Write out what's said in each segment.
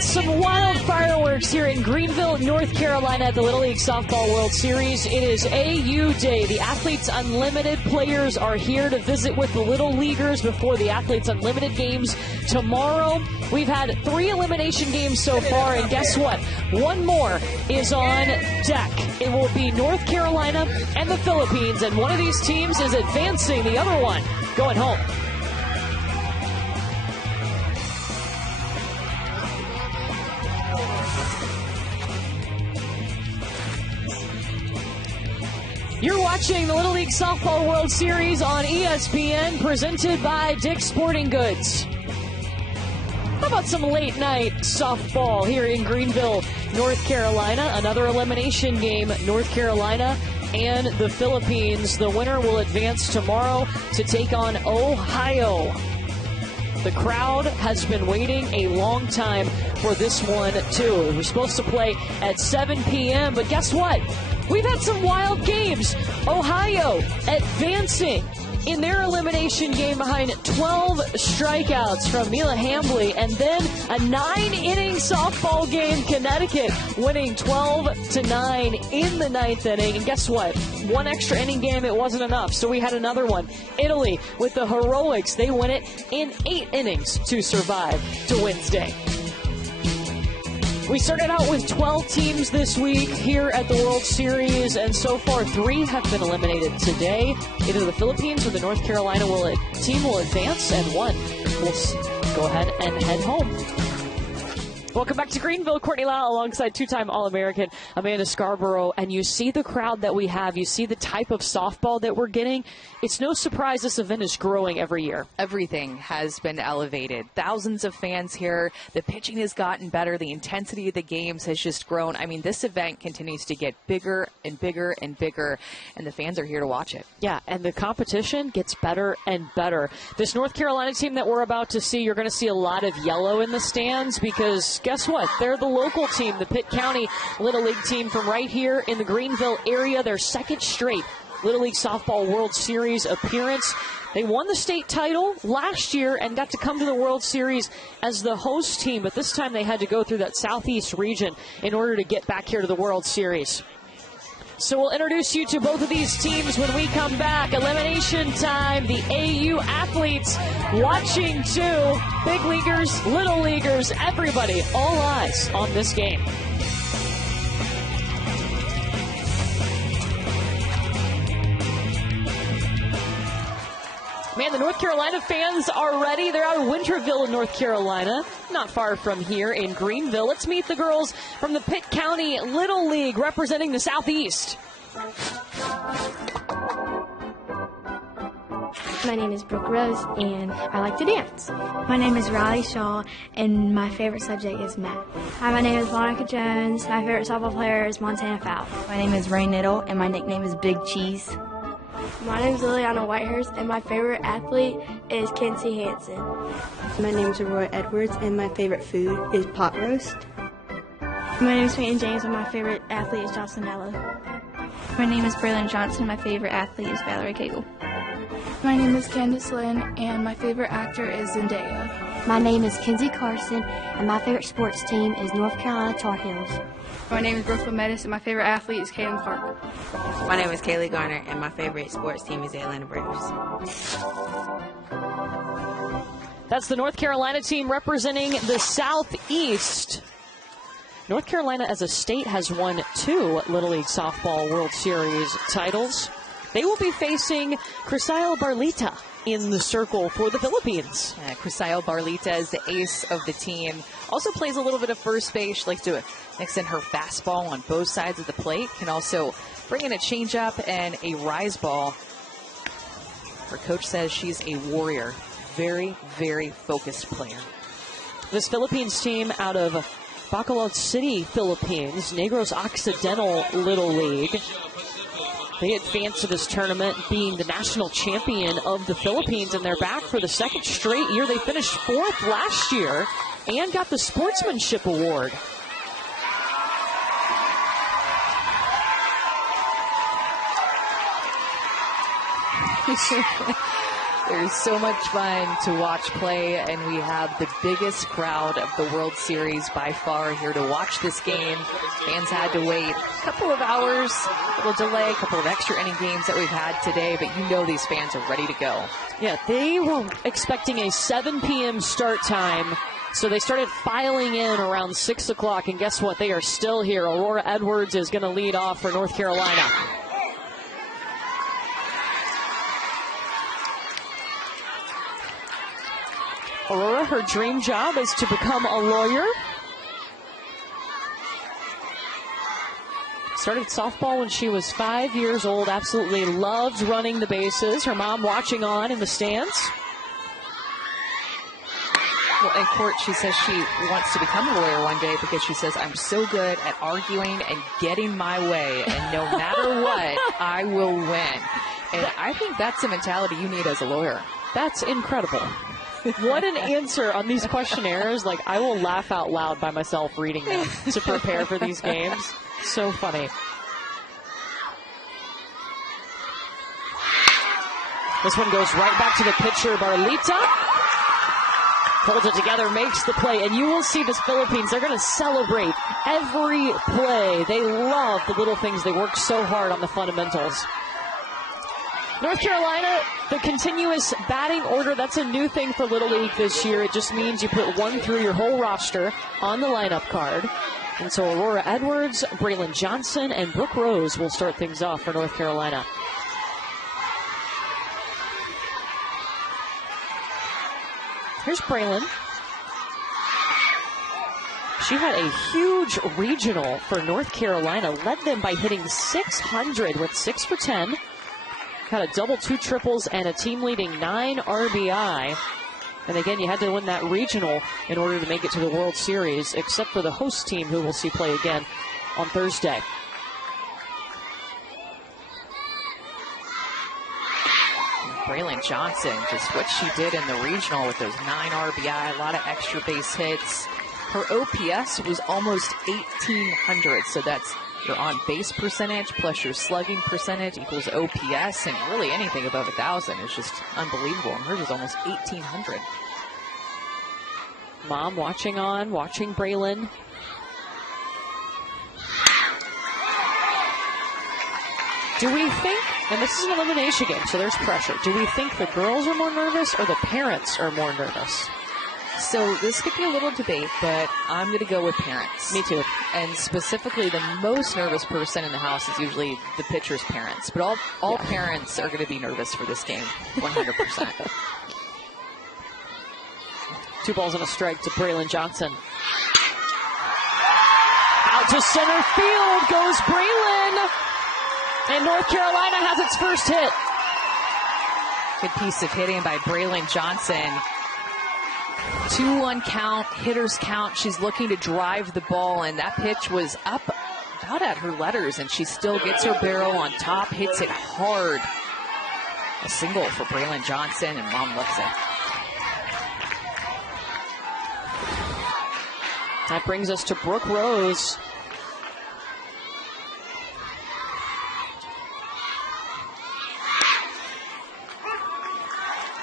Some wild fireworks here in Greenville, North Carolina at the Little League Softball World Series. It is AU Day. The Athletes Unlimited players are here to visit with the Little Leaguers before the Athletes Unlimited games tomorrow. We've had 3 elimination games so far, and guess what? One more is on deck. It will be North Carolina and the Philippines, and one of these teams is advancing, the other one going home. You're watching the Little League Softball World Series on ESPN, presented by Dick's Sporting Goods. How about some late night softball here in Greenville, North Carolina? Another elimination game, North Carolina and the Philippines. The winner will advance tomorrow to take on Ohio. The crowd has been waiting a long time for this one, too. We're supposed to play at 7 p.m., but guess what? We've had some wild games. Ohio advancing in their elimination game behind 12 strikeouts from Mila Hambly, and then a 9-inning softball game. Connecticut winning 12-9 in the 9th inning. And guess what? One extra inning game, it wasn't enough, so we had another one. Italy with the heroics. They win it in 8 innings to survive to Wednesday. We started out with 12 teams this week here at the World Series, and so far 3 have been eliminated today. Either the Philippines or the North Carolina team will advance, and 1 will go ahead and head home. Welcome back to Greenville. Courtney Lau alongside 2-time All-American Amanda Scarborough. And you see the crowd that we have. You see the type of softball that we're getting. It's no surprise this event is growing every year. Everything has been elevated. Thousands of fans here. The pitching has gotten better. The intensity of the games has just grown. I mean, this event continues to get bigger and bigger and bigger, and the fans are here to watch it. Yeah, and the competition gets better and better. This North Carolina team that we're about to see, you're going to see a lot of yellow in the stands because guess what? They're the local team, the Pitt County Little League team from right here in the Greenville area. Their 2nd straight Little League Softball World Series appearance. They won the state title last year and got to come to the World Series as the host team, but this time they had to go through that southeast region in order to get back here to the World Series. So we'll introduce you to both of these teams when we come back. Elimination time. The AU athletes watching too. Big leaguers, little leaguers, everybody, all eyes on this game. Man, the North Carolina fans are ready. They're out of Winterville in North Carolina, not far from here in Greenville. Let's meet the girls from the Pitt County Little League representing the Southeast. My name is Brooke Rose, and I like to dance. My name is Riley Shaw, and my favorite subject is math. Hi, my name is Monica Jones. My favorite softball player is Montana Fowl. My name is Ray Niddle, and my nickname is Big Cheese. My name is Liliana Whitehurst, and my favorite athlete is Kinsey Hansen. My name is Aurora Edwards, and my favorite food is pot roast. My name is Peyton James, and my favorite athlete is Jocelyn Nello. My name is Braylon Johnson, and my favorite athlete is Valerie Cagle. My name is Candace Lynn, and my favorite actor is Zendaya. My name is Kenzie Carson, and my favorite sports team is North Carolina Tar Heels. My name is Brooklyn Metis, and my favorite athlete is Caitlin Clark. My name is Kaylee Garner, and my favorite sports team is the Atlanta Braves. That's the North Carolina team representing the Southeast. North Carolina as a state has won 2 Little League Softball World Series titles. They will be facing Crisail Barlita in the circle for the Philippines. Crisail Barlita is the ace of the team. Also plays a little bit of first base. She likes to mix in her fastball on both sides of the plate. Can also bring in a changeup and a rise ball. Her coach says she's a warrior. Very, very focused player. This Philippines team out of Bacolod City, Philippines, Negros Occidental Little League. They advanced to this tournament being the national champion of the Philippines, and they're back for the 2nd straight year. They finished 4th last year and got the Sportsmanship Award. There's so much fun to watch play, and we have the biggest crowd of the World Series by far here to watch this game. Fans had to wait a couple of hours, a little delay, a couple of extra inning games that we've had today, but you know these fans are ready to go. Yeah, they were expecting a 7 p.m. start time, so they started filing in around 6 o'clock, and guess what? They are still here. Aurora Edwards is going to lead off for North Carolina. Aurora, her dream job is to become a lawyer. Started softball when she was 5 years old. Absolutely loved running the bases. Her mom watching on in the stands. Well, in court, she says she wants to become a lawyer one day because she says, I'm so good at arguing and getting my way, and no matter what, I will win. And I think that's the mentality you need as a lawyer. That's incredible. What an answer on these questionnaires. Like, I will laugh out loud by myself reading them to prepare for these games. So funny. This one goes right back to the pitcher, Barlita. Holds it together, makes the play, and you will see this Philippines. They're going to celebrate every play. They love the little things. They work so hard on the fundamentals. North Carolina, the continuous batting order, that's a new thing for Little League this year. It just means you put one through your whole roster on the lineup card. And so Aurora Edwards, Braylon Johnson, and Brooke Rose will start things off for North Carolina. Here's Braylon. She had a huge regional for North Carolina, led them by hitting .600 with 6 for 10. Had a double, 2 triples, and a team-leading 9 RBI. And again, you had to win that regional in order to make it to the World Series, except for the host team, who we'll see play again on Thursday. Braylon Johnson, just what she did in the regional with those 9 RBI, a lot of extra base hits. Her OPS was almost 1,800, so that's your on-base percentage plus your slugging percentage equals OPS, and really anything above 1,000 is just unbelievable. And hers is almost 1,800. Mom watching Braylon. Do we think, and this is an elimination game, so there's pressure, do we think the girls are more nervous or the parents are more nervous? So this could be a little debate, but I'm going to go with parents. Me too. And specifically, the most nervous person in the house is usually the pitcher's parents. But all parents are going to be nervous for this game, 100%. 2 balls and a strike to Braylon Johnson. Out to center field goes Braylon. And North Carolina has its first hit. Good piece of hitting by Braylon Johnson. 2-1 count, hitters count. She's looking to drive the ball, and that pitch was up about at her letters, and she still gets her barrel on top, hits it hard. A single for Braylon Johnson, and Mom loves it. That brings us to Brooke Rose.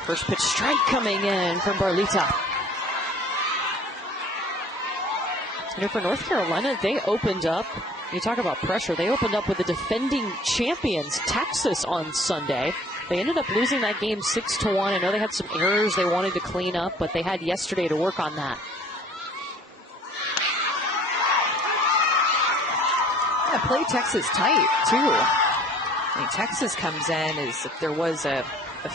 First pitch strike coming in from Barlita. And for North Carolina, they opened up, you talk about pressure, they opened up with the defending champions, Texas, on Sunday. They ended up losing that game 6-1. I know they had some errors they wanted to clean up, but they had yesterday to work on that. Yeah, play Texas tight, too. I mean, Texas comes in as if there was a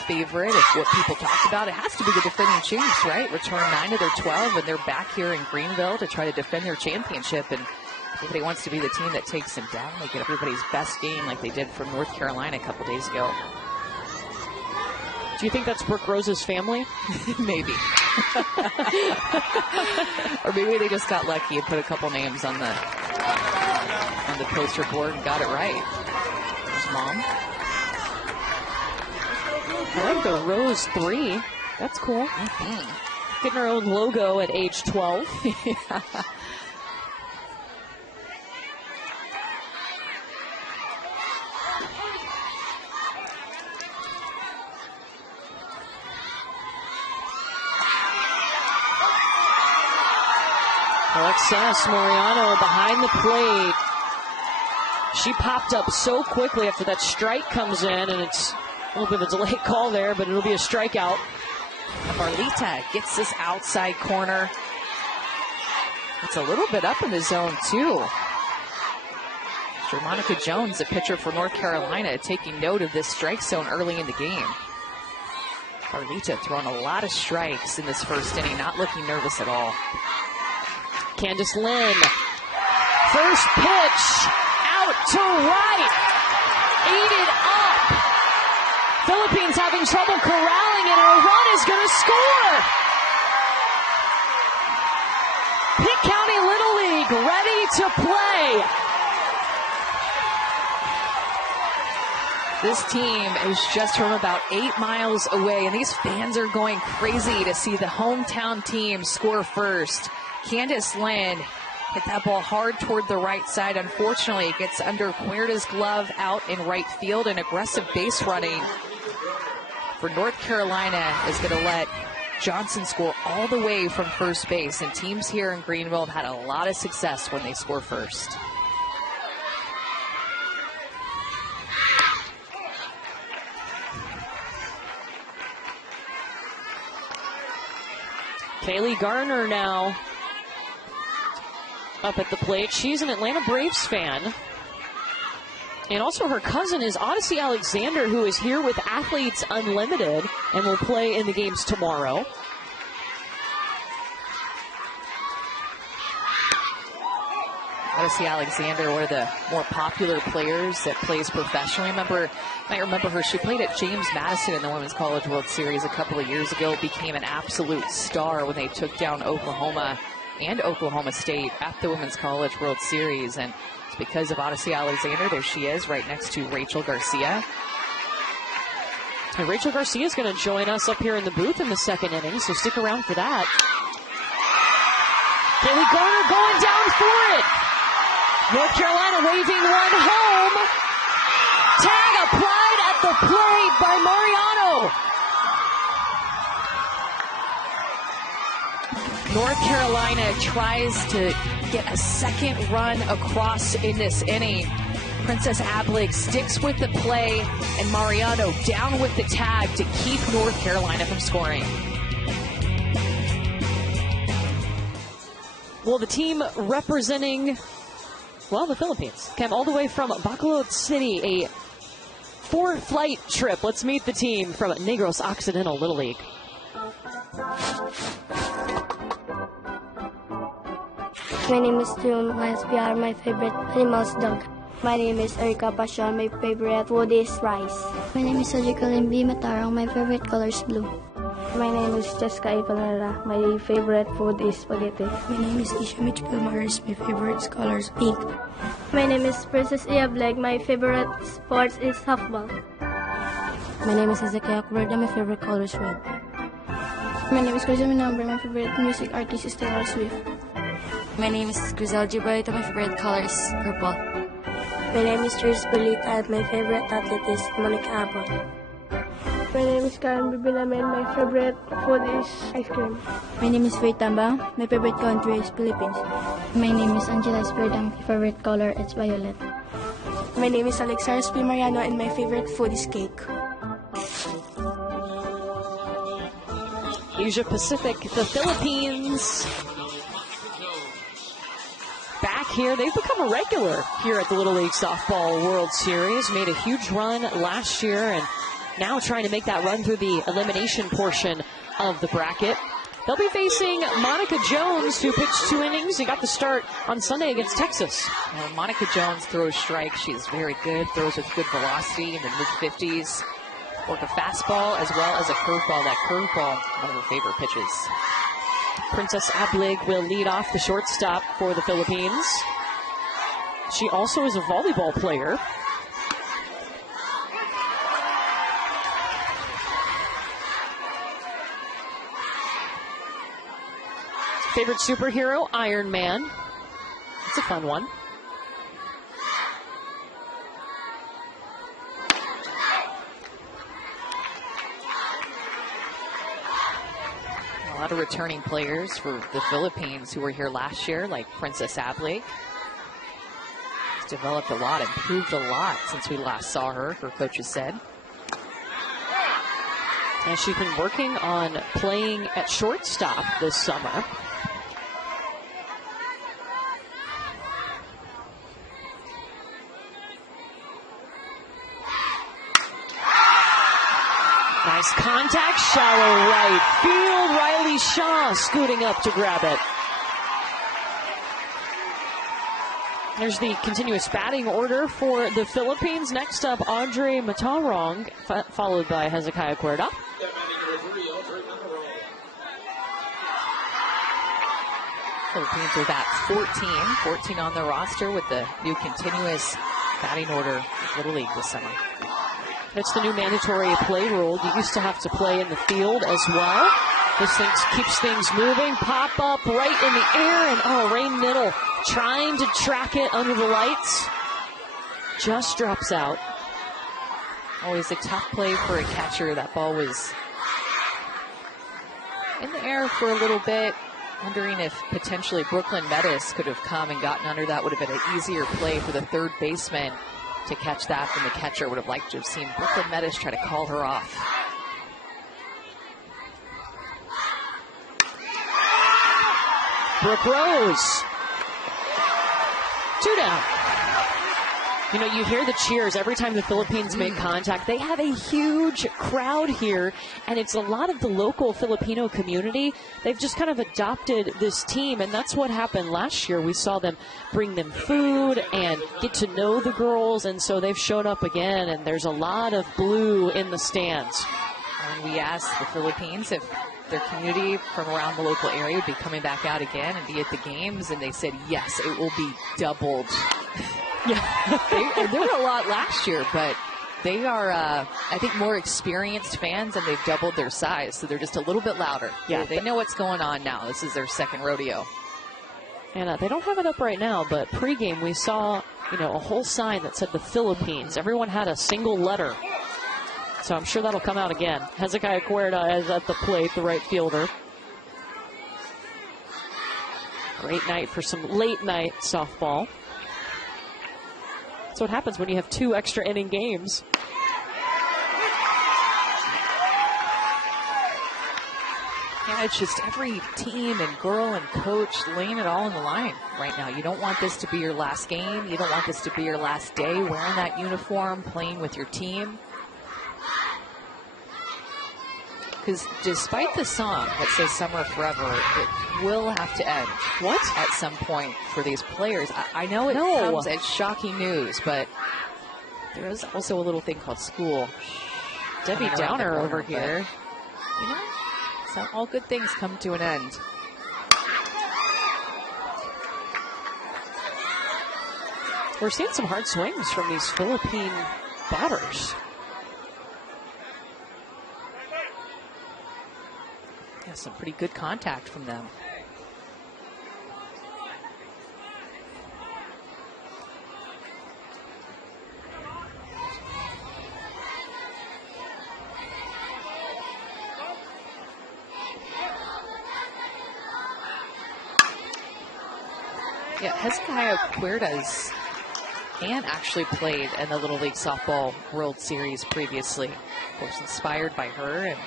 favorite, if what people talked about, it has to be the defending champs, right? Return 9 of their 12, and they're back here in Greenville to try to defend their championship, and everybody wants to be the team that takes them down. They get everybody's best game like they did from North Carolina a couple days ago. Do you think that's Brooke Rose's family? Maybe. Or maybe they just got lucky and put a couple names on the poster board and got it right. There's Mom. I like the Rose 3. That's cool. Mm-hmm. Getting her own logo at age 12. Yeah. Alexis Moriano behind the plate. She popped up so quickly after that strike comes in, and it's a little bit of a delayed call there, but it'll be a strikeout. Marlita gets this outside corner. It's a little bit up in the zone, too. Monica Jones, the pitcher for North Carolina, taking note of this strike zone early in the game. Marlita throwing a lot of strikes in this first inning, not looking nervous at all. Candace Lynn, first pitch, out to right, ate it up. Philippines having trouble corralling it, and a run is going to score. Pitt County Little League ready to play. This team is just from about 8 miles away, and these fans are going crazy to see the hometown team score first. Candace Lynn hit that ball hard toward the right side. Unfortunately, it gets under Cuerda's glove out in right field, and aggressive base running for North Carolina is going to let Johnson score all the way from first base, and teams here in Greenville have had a lot of success when they score first. Kaylee Garner now up at the plate. She's an Atlanta Braves fan. And also her cousin is Odyssey Alexander, who is here with Athletes Unlimited and will play in the games tomorrow. Odyssey Alexander, one of the more popular players that plays professionally. Might remember her. She played at James Madison in the Women's College World Series a couple of years ago. Became an absolute star when they took down Oklahoma and Oklahoma State at the Women's College World Series. And it's because of Odyssey Alexander. There she is, right next to Rachel Garcia. And Rachel Garcia is going to join us up here in the booth in the second inning, so stick around for that. Kaylee Garner going down for it. North Carolina waving one home. Tag applied at the plate by Mariano. North Carolina tries to get a second run across in this inning. Princess Ablig sticks with the play, and Mariano down with the tag to keep North Carolina from scoring. Well, the team representing, well, the Philippines came all the way from Bacolod City, a 4-flight trip. Let's meet the team from Negros Occidental Little League. My name is June Lesbiar. My favorite animal is dog. My name is Erika Passion. My favorite food is rice. My name is Sajika Limbi Matarang. My favorite color is blue. My name is Jessica Ivanera. My favorite food is spaghetti. My name is Isha Mitchell Maris. My favorite color is pink. My name is Princess Iableg. My favorite sports is softball. My name is Ezekiel Akberda. My favorite color is red. My name is Christian Minamber. My favorite music artist is Taylor Swift. My name is Grizel Gibralita. My favorite color is purple. My name is Tris Belita, and my favorite athlete is Monica Abbott. My name is Karen Bibilamen. My favorite food is ice cream. My name is Faye Tamba. My favorite country is Philippines. My name is Angela Spiridang. My favorite color is violet. My name is Alexaris P. Mariano, and my favorite food is cake. Asia Pacific, the Philippines. Back here, they've become a regular here at the Little League Softball World Series. Made a huge run last year and now trying to make that run through the elimination portion of the bracket. They'll be facing Monica Jones, who pitched 2 innings. He got the start on Sunday against Texas. Now, Monica Jones throws strikes. She's very good, throws with good velocity in the mid-50s. Work a fastball as well as a curveball. That curveball, one of her favorite pitches. Princess Ablig will lead off the shortstop for the Philippines. She also is a volleyball player. Favorite superhero, Iron Man. It's a fun one. A lot of returning players for the Philippines who were here last year, like Princess Ablake. She's developed a lot, improved a lot since we last saw her, her coaches said. And she's been working on playing at shortstop this summer. Nice contact, shallow right field. Riley Shaw scooting up to grab it. There's the continuous batting order for the Philippines. Next up, Andre Matarong, followed by Hezekiah Cuerda. Philippines with that 14 on the roster with the new continuous batting order of Little League this summer. It's the new mandatory play rule. You used to have to play in the field as well. This thing keeps things moving. Pop up right in the air, and Ray Middle trying to track it under the lights. Just drops out. Always a tough play for a catcher. That ball was in the air for a little bit. Wondering if potentially Brooklyn Metis could have come and gotten under that. Would have been an easier play for the third baseman to catch that than the catcher. Would have liked to have seen Brooklyn Metis try to call her off. Brooke Rose. 2 down. You know, you hear the cheers every time the Philippines make contact. They have a huge crowd here, and it's a lot of the local Filipino community. They've just kind of adopted this team, and that's what happened last year. We saw them bring them food and get to know the girls, and so they've shown up again, and there's a lot of blue in the stands. And we asked the Philippines if their community from around the local area would be coming back out again and be at the games, and they said yes, it will be doubled. Yeah, there were a lot last year, but they are, I think, more experienced fans, and they've doubled their size, so they're just a little bit louder. Yeah, they know what's going on now. This is their second rodeo. And they don't have it up right now, but pregame we saw, a whole sign that said the Philippines. Everyone had a single letter, so I'm sure that'll come out again. Hezekiah Cuerda is at the plate, the right fielder. Great night for some late night softball. That's what happens when you have 2 extra inning games. Yeah, it's just every team and girl and coach laying it all on the line right now. You don't want this to be your last game. You don't want this to be your last day wearing that uniform, playing with your team. Because despite the song that says Summer Forever, it will have to end. What? At some point for these players. I know it comes as shocking news, but there is also a little thing called school. Debbie Downer over here. So all good things come to an end. We're seeing some hard swings from these Philippine batters. Yeah, some pretty good contact from them. Yeah, Hezekiah Cuerda's and actually played in the Little League Softball World Series previously. Of course, inspired by her. And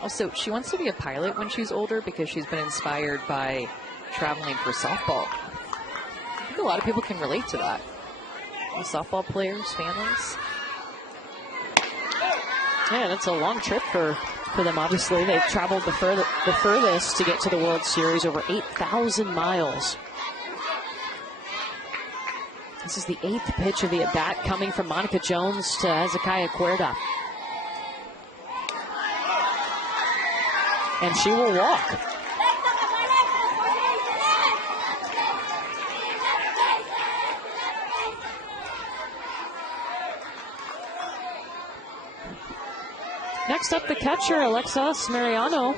also, she wants to be a pilot when she's older because she's been inspired by traveling for softball. I think a lot of people can relate to that. Softball players, families. Yeah, and it's a long trip for them, obviously. They've traveled the furthest to get to the World Series, over 8,000 miles. This is the 8th pitch of the at-bat coming from Monica Jones to Hezekiah Cuerda. And she will walk. Next up, the catcher, Alexis Mariano.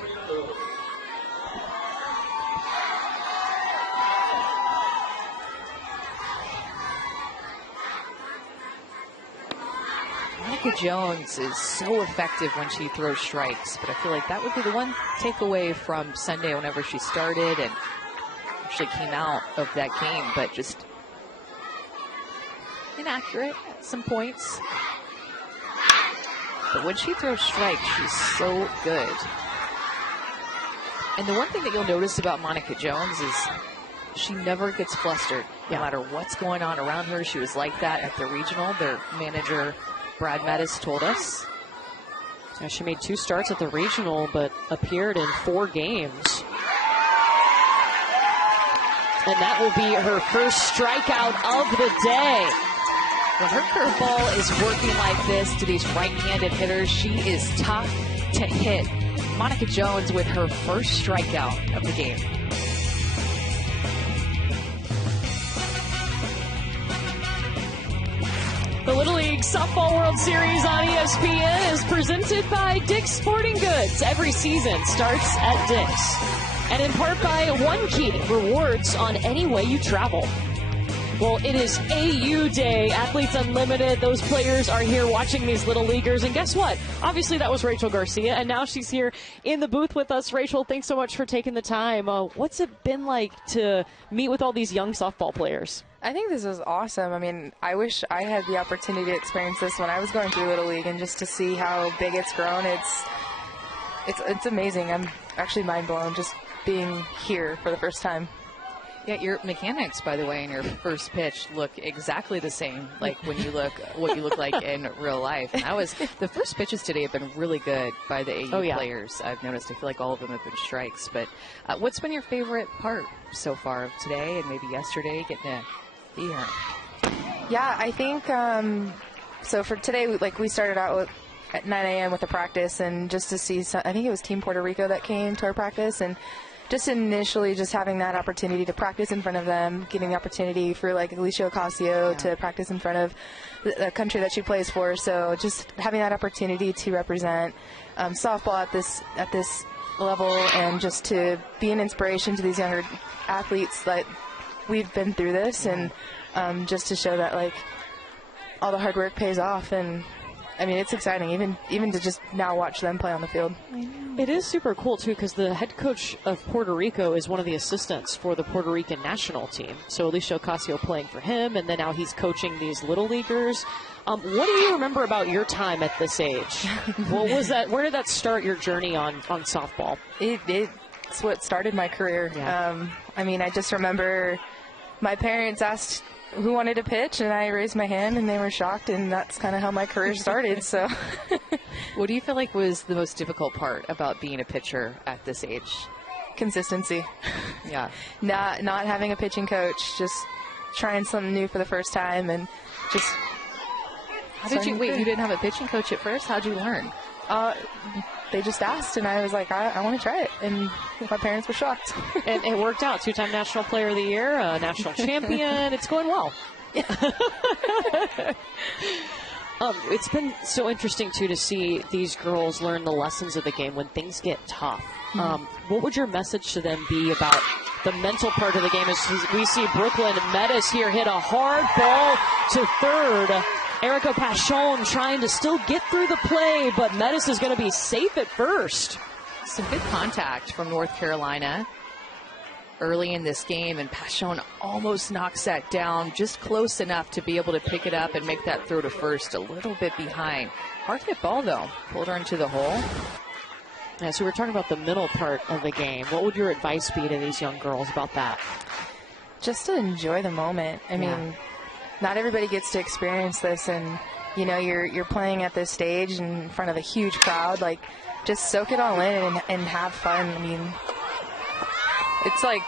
Monica Jones is so effective when she throws strikes, but I feel like that would be the one takeaway from Sunday whenever she started and actually came out of that game, but just inaccurate at some points. But when she throws strikes, she's so good. And the one thing that you'll notice about Monica Jones is she never gets flustered. No matter what's going on around her, she was like that at the regional. Their manager, Brad Mettis, told us. Yeah, she made 2 starts at the regional, but appeared in 4 games. And that will be her first strikeout of the day. When her curveball is working like this to these right-handed hitters, she is tough to hit. Monica Jones with her first strikeout of the game. The Little League Softball World Series on ESPN is presented by Dick's Sporting Goods. Every season starts at Dick's. And in part by One Key, rewards on any way you travel. Well, it is AU Day, Athletes Unlimited. Those players are here watching these Little Leaguers. And guess what? Obviously, that was Rachel Garcia, and now she's here in the booth with us. Rachel, thanks so much for taking the time. What's it been like to meet with all these young softball players? I think this is awesome. I mean, I wish I had the opportunity to experience this when I was going through Little League, and just to see how big it's grown, it's amazing. I'm actually mind blown just being here for the first time. Yeah, your mechanics, by the way, in your first pitch look exactly the same, like when you look what you look like in real life. And the first pitches today have been really good by the AU players. I've noticed. I feel like all of them have been strikes. But what's been your favorite part so far of today and maybe yesterday, getting to be here? Yeah, I think so. For today, we started out at 9 a.m. with a practice, and just to see, I think it was Team Puerto Rico that came to our practice, and just initially just having that opportunity to practice in front of them, getting the opportunity for Alicia Ocasio to practice in front of the country that she plays for. So just having that opportunity to represent softball at this level, and just to be an inspiration to these younger athletes that we've been through this, and just to show that all the hard work pays off. And I mean, it's exciting, even to just now watch them play on the field. It is super cool, too, because the head coach of Puerto Rico is one of the assistants for the Puerto Rican national team. So Alicia Ocasio playing for him, and then now he's coaching these Little Leaguers. What do you remember about your time at this age? What was that? Where did that start your journey on softball? It's what started my career. Yeah. I mean, I just remember my parents asked who wanted to pitch, and I raised my hand, and they were shocked, and that's kind of how my career started. So, what do you feel like was the most difficult part about being a pitcher at this age? Consistency. Yeah. Not having a pitching coach, just trying something new for the first time, and just. How did you wait? You didn't have a pitching coach at first. How'd you learn? They just asked, and I was like, I want to try it. And my parents were shocked. And it worked out. 2-time National Player of the Year, national champion. It's going well. It's been so interesting, too, to see these girls learn the lessons of the game when things get tough. What would your message to them be about the mental part of the game? As we see Brooklyn Mettis here hit a hard ball to third. Erica Pachon trying to still get through the play, but Mettis is going to be safe at first. Some good contact from North Carolina early in this game, and Pachon almost knocks that down, just close enough to be able to pick it up and make that throw to first, a little bit behind. Hard hit ball, though. Pulled her into the hole. Yeah, so we're talking about the middle part of the game. What would your advice be to these young girls about that? Just to enjoy the moment. I mean, not everybody gets to experience this, and you're playing at this stage in front of a huge crowd. Just soak it all in and have fun. I mean, it's like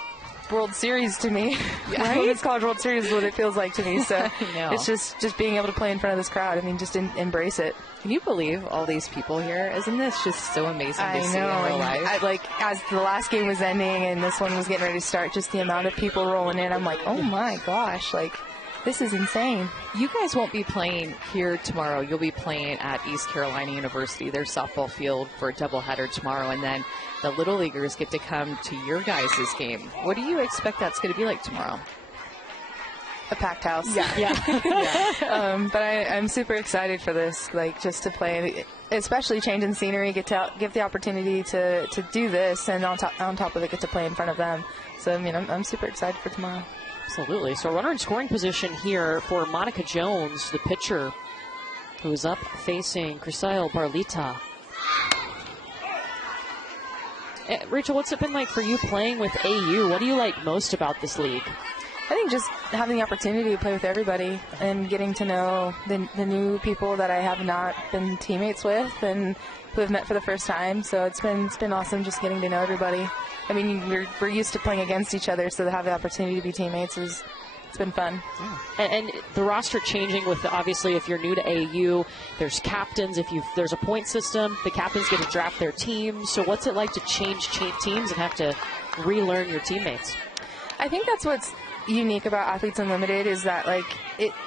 World Series to me. Right? Women's College World Series is what it feels like to me. So it's just being able to play in front of this crowd. I mean, just embrace it. Can you believe all these people here? Isn't this just so amazing to see in real life? As the last game was ending and this one was getting ready to start, just the amount of people rolling in, I'm like, oh my gosh, this is insane. You guys won't be playing here tomorrow. You'll be playing at East Carolina University, their softball field, for a doubleheader tomorrow. And then the Little Leaguers get to come to your guys' game. What do you expect that's going to be like tomorrow? a packed house. Yeah. But I'm super excited for this, like, just to play, especially changing scenery, give the opportunity to do this, and on top of it, get to play in front of them. So, I mean, I'm super excited for tomorrow. Absolutely. So a runner in scoring position here for Monica Jones, the pitcher, who's up facing Crisail Barlita. Rachel, what's it been like for you playing with AU? What do you like most about this league? I think just having the opportunity to play with everybody and getting to know the new people that I have not been teammates with and who have met for the first time. So it's been awesome just getting to know everybody. I mean, we're used to playing against each other, so to have the opportunity to be teammates it's been fun. Yeah. And the roster changing with, obviously, if you're new to AU, there's captains. There's a point system, the captains get to draft their teams. So what's it like to change teams and have to relearn your teammates? I think that's what's unique about Athletes Unlimited is that, like,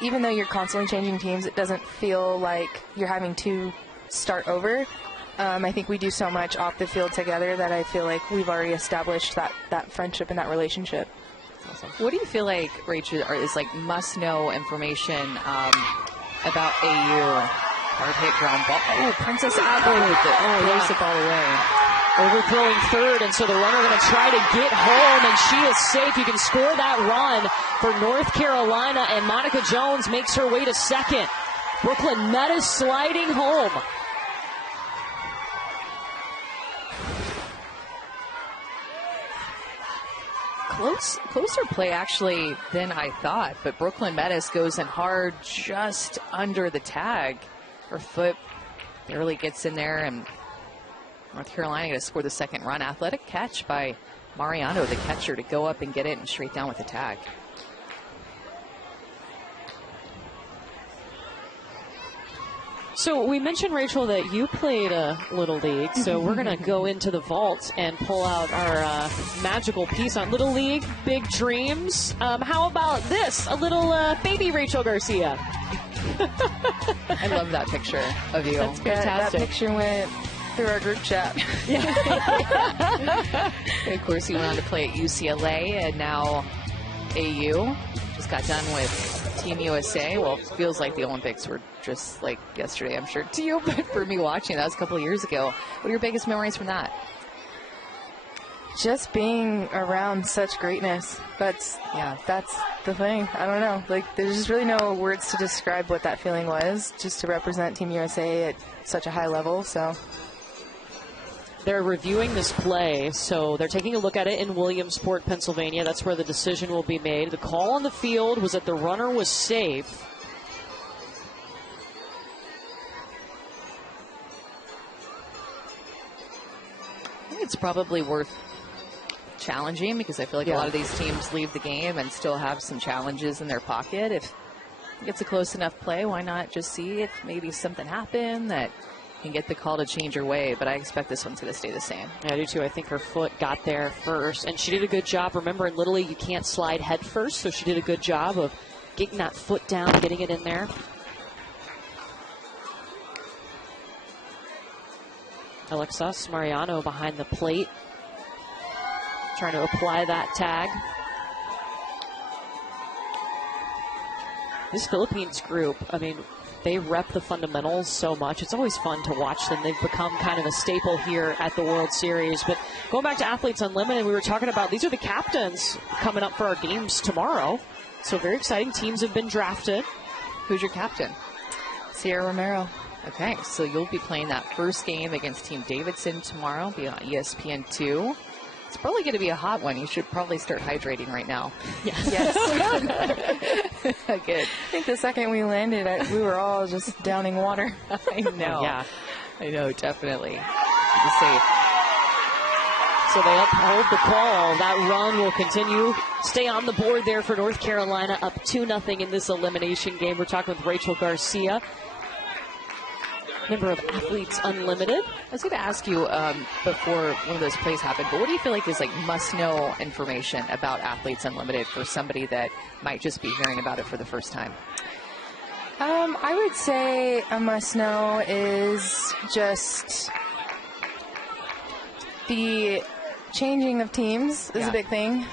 even though you're constantly changing teams, it doesn't feel like you're having to start over. I think we do so much off the field together that I feel like we've already established that friendship and that relationship. Awesome. What do you feel like, Rachel, is like must-know information about AU? Hard hit ground ball. Oh, Princess Adelaide throws the ball away. Overthrowing third, and so the runner going to try to get home, and she is safe. You can score that run for North Carolina, and Monica Jones makes her way to second. Brooklyn Meadows sliding home. Closer play, actually, than I thought, but Brooklyn Meadows goes in hard just under the tag. Her foot barely gets in there, and North Carolina going to score the second run. Athletic catch by Mariano, the catcher, to go up and get it and straight down with the tag. So we mentioned, Rachel, that you played a Little League, so we're going to go into the vault and pull out our magical piece on Little League, Big Dreams. How about this? A little baby Rachel Garcia. I love that picture of you. That's fantastic. That picture went through our group chat. And of course, you went on to play at UCLA and now AU. Just got done with Team USA. Well, it feels like the Olympics were just like yesterday, I'm sure, to you, but for me watching, that was a couple of years ago. What are your biggest memories from that? Just being around such greatness. That's the thing. I don't know. Like, there's just really no words to describe what that feeling was, just to represent Team USA at such a high level, so. They're reviewing this play, so they're taking a look at it in Williamsport, Pennsylvania. That's where the decision will be made. The call on the field was that the runner was safe. I think it's probably worth challenging because I feel like a lot of these teams leave the game and still have some challenges in their pocket. If it's a close enough play, why not just see if maybe something happened that can get the call to change her way, but I expect this one's going to stay the same. Yeah, I do too. I think her foot got there first, and she did a good job. Remember, in Little League, you can't slide head first, so she did a good job of getting that foot down, getting it in there. Alexis Mariano behind the plate, trying to apply that tag. This Philippines group, I mean, they rep the fundamentals so much. It's always fun to watch them. They've become kind of a staple here at the World Series. But going back to Athletes Unlimited, we were talking about these are the captains coming up for our games tomorrow. So very exciting. Teams have been drafted. Who's your captain? Sierra Romero. Okay, so you'll be playing that first game against Team Davidson tomorrow. Be on ESPN2. It's probably going to be a hot one. You should probably start hydrating right now. Yes. Good. I think the second we landed, we were all just downing water. I know. Yeah. I know, definitely. Just say, so they uphold the call. That run will continue. Stay on the board there for North Carolina, up 2-0 in this elimination game. We're talking with Rachel Garcia, member of Athletes Unlimited. I was going to ask you before one of those plays happened, but what do you feel like is like must-know information about Athletes Unlimited for somebody that might just be hearing about it for the first time? I would say a must-know is just the changing of teams is a big thing.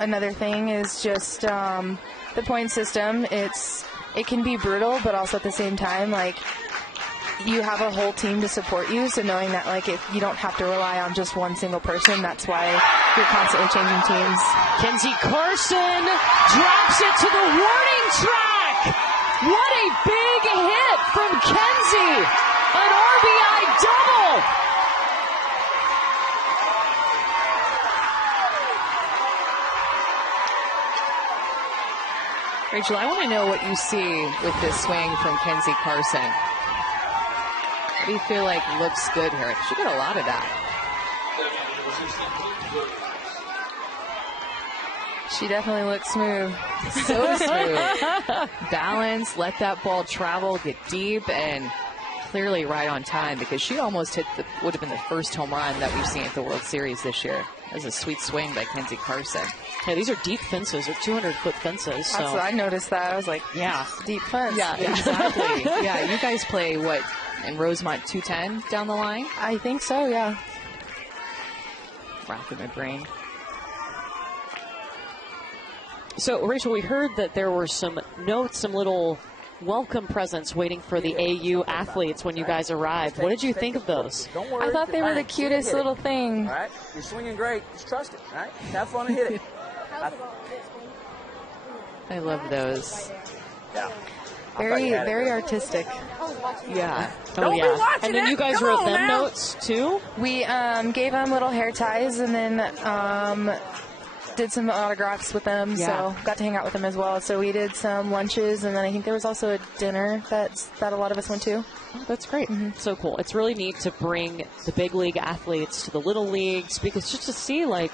another thing is just the point system. It can be brutal, but also at the same time, like, you have a whole team to support you, so knowing that, like, if you don't have to rely on just one single person, that's why you're constantly changing teams. Kenzie Carson drops it to the warning track. What a big hit from Kenzie. An RBI double. Rachel, I want to know what you see with this swing from Kenzie Carson. What do you feel like looks good here? She got a lot of that. She definitely looks smooth. So smooth. Balance, let that ball travel, get deep, and clearly right on time, because she almost hit would have been the first home run that we've seen at the World Series this year. That was a sweet swing by Kenzie Carson. Yeah, these are deep fences. They're 200-foot fences. So. That's what I noticed that. I was like, yeah, deep fence. Yeah, exactly. Yeah, you guys play, what, in Rosemont 210 down the line? I think so, yeah. Racking my brain. So, Rachel, we heard that there were some notes, some little welcome presents waiting for the AU athletes when you guys arrived. What did you think of those? I thought they were the cutest little thing. All right, you're swinging great. Just trust it. All right, have fun and hit it. I love those. Yeah. Very artistic. Yeah. Oh, yeah. And then you guys wrote them notes, too? We gave them little hair ties and then did some autographs with them, so got to hang out with them as well. So we did some lunches, and then I think there was also a dinner that a lot of us went to. Oh, that's great. So cool. It's really neat to bring the big league athletes to the little leagues, because just to see, like,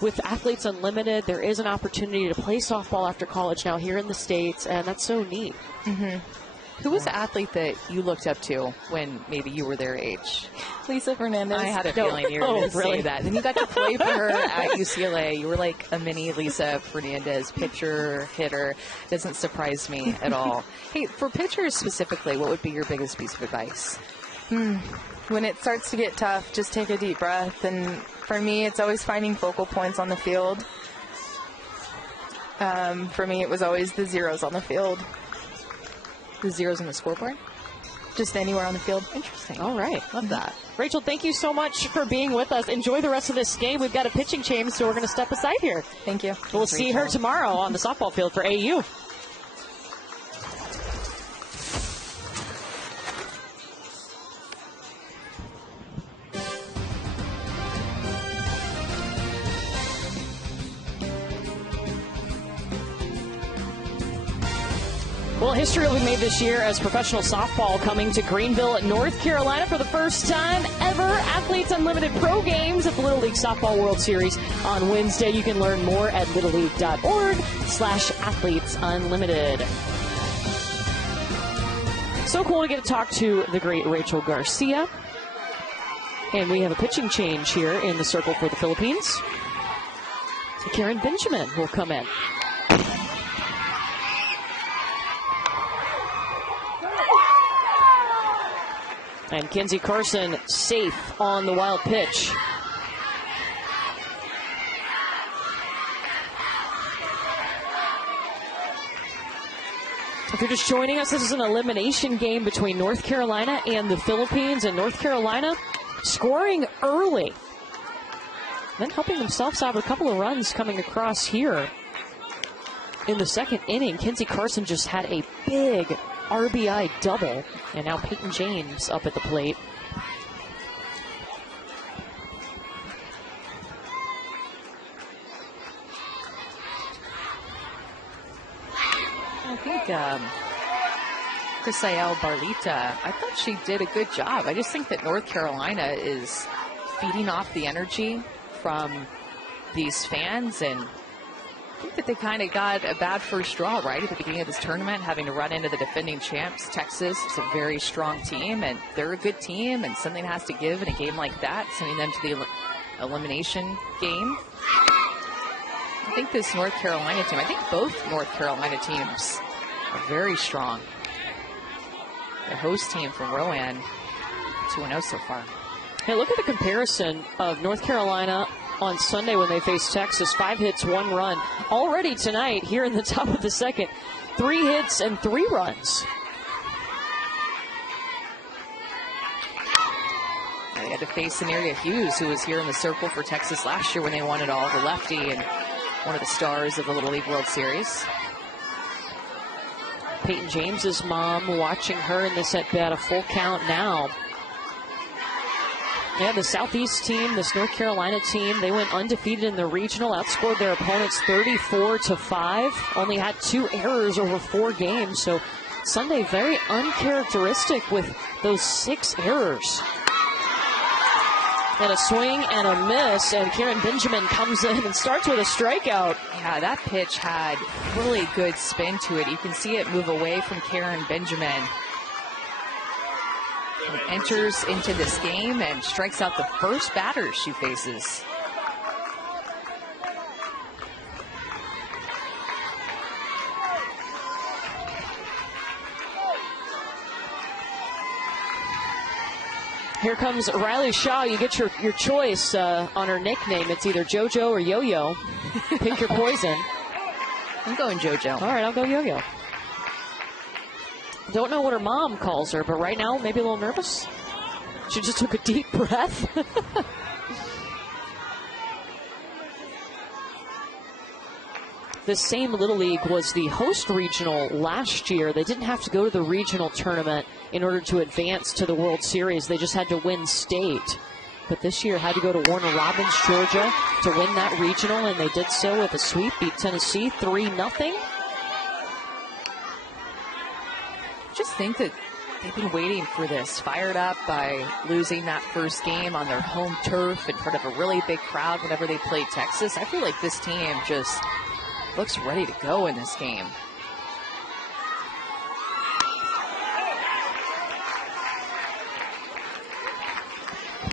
with Athletes Unlimited, there is an opportunity to play softball after college now here in the States, and that's so neat. Who was the athlete that you looked up to when maybe you were their age? Lisa Fernandez. I had a feeling you were going to say that. Then you got to play for her at UCLA. You were like a mini Lisa Fernandez, pitcher, hitter. Doesn't surprise me at all. Hey, for pitchers specifically, what would be your biggest piece of advice? When it starts to get tough, just take a deep breath. And for me, it's always finding focal points on the field. For me, it was always the zeros on the field. The zeros on the scoreboard? Just anywhere on the field. Interesting. All right. Love that. Rachel, thank you so much for being with us. Enjoy the rest of this game. We've got a pitching change, so we're going to step aside here. Thank you. We'll see her tomorrow on the softball field for AU. Well, history will be made this year as professional softball coming to Greenville, North Carolina for the first time ever. Athletes Unlimited Pro Games at the Little League Softball World Series on Wednesday. You can learn more at littleleague.org/athletesunlimited. So cool to get to talk to the great Rachel Garcia. And we have a pitching change here in the circle for the Philippines. Karen Benjamin will come in. And Kenzie Carson safe on the wild pitch. If you're just joining us, this is an elimination game between North Carolina and the Philippines. And North Carolina scoring early, then helping themselves out with a couple of runs coming across here in the second inning. Kenzie Carson just had a big RBI double, and now Peyton James up at the plate. I think Crisael Barlita, I thought she did a good job. I just think that North Carolina is feeding off the energy from these fans, and I think that they kind of got a bad first draw right at the beginning of this tournament, having to run into the defending champs, Texas. It's a very strong team, and they're a good team, and something has to give in a game like that, sending them to the elimination game. I think this North Carolina team, I think both North Carolina teams are very strong. The host team from Rowan, 2-0 so far. Hey, look at the comparison of North Carolina on Sunday when they faced Texas. 5 hits, 1 run. Already tonight, here in the top of the second, 3 hits and 3 runs. They had to face Aneria Hughes, who was here in the circle for Texas last year when they won it all, the lefty and one of the stars of the Little League World Series. Peyton James's mom watching her in this at-bat, a full count now. Yeah, the Southeast team, this North Carolina team, they went undefeated in the regional, outscored their opponents 34-5, only had 2 errors over 4 games. So Sunday, very uncharacteristic with those 6 errors. And a swing and a miss, and Karen Benjamin comes in and starts with a strikeout. Yeah, that pitch had really good spin to it. You can see it move away from Karen Benjamin. And enters into this game and strikes out the first batter she faces. Here comes Riley Shaw. You get your choice on her nickname. It's either JoJo or Yo-Yo. Pick your poison. I'm going JoJo. All right, I'll go Yo-Yo. Don't know what her mom calls her, but right now, maybe a little nervous. She just took a deep breath. This same Little League was the host regional last year. They didn't have to go to the regional tournament in order to advance to the World Series. They just had to win state. But this year had to go to Warner Robins, Georgia to win that regional, and they did so with a sweep, beat Tennessee 3-0. Just think that they've been waiting for this, fired up by losing that first game on their home turf in front of a really big crowd whenever they played Texas. I feel like this team just looks ready to go in this game.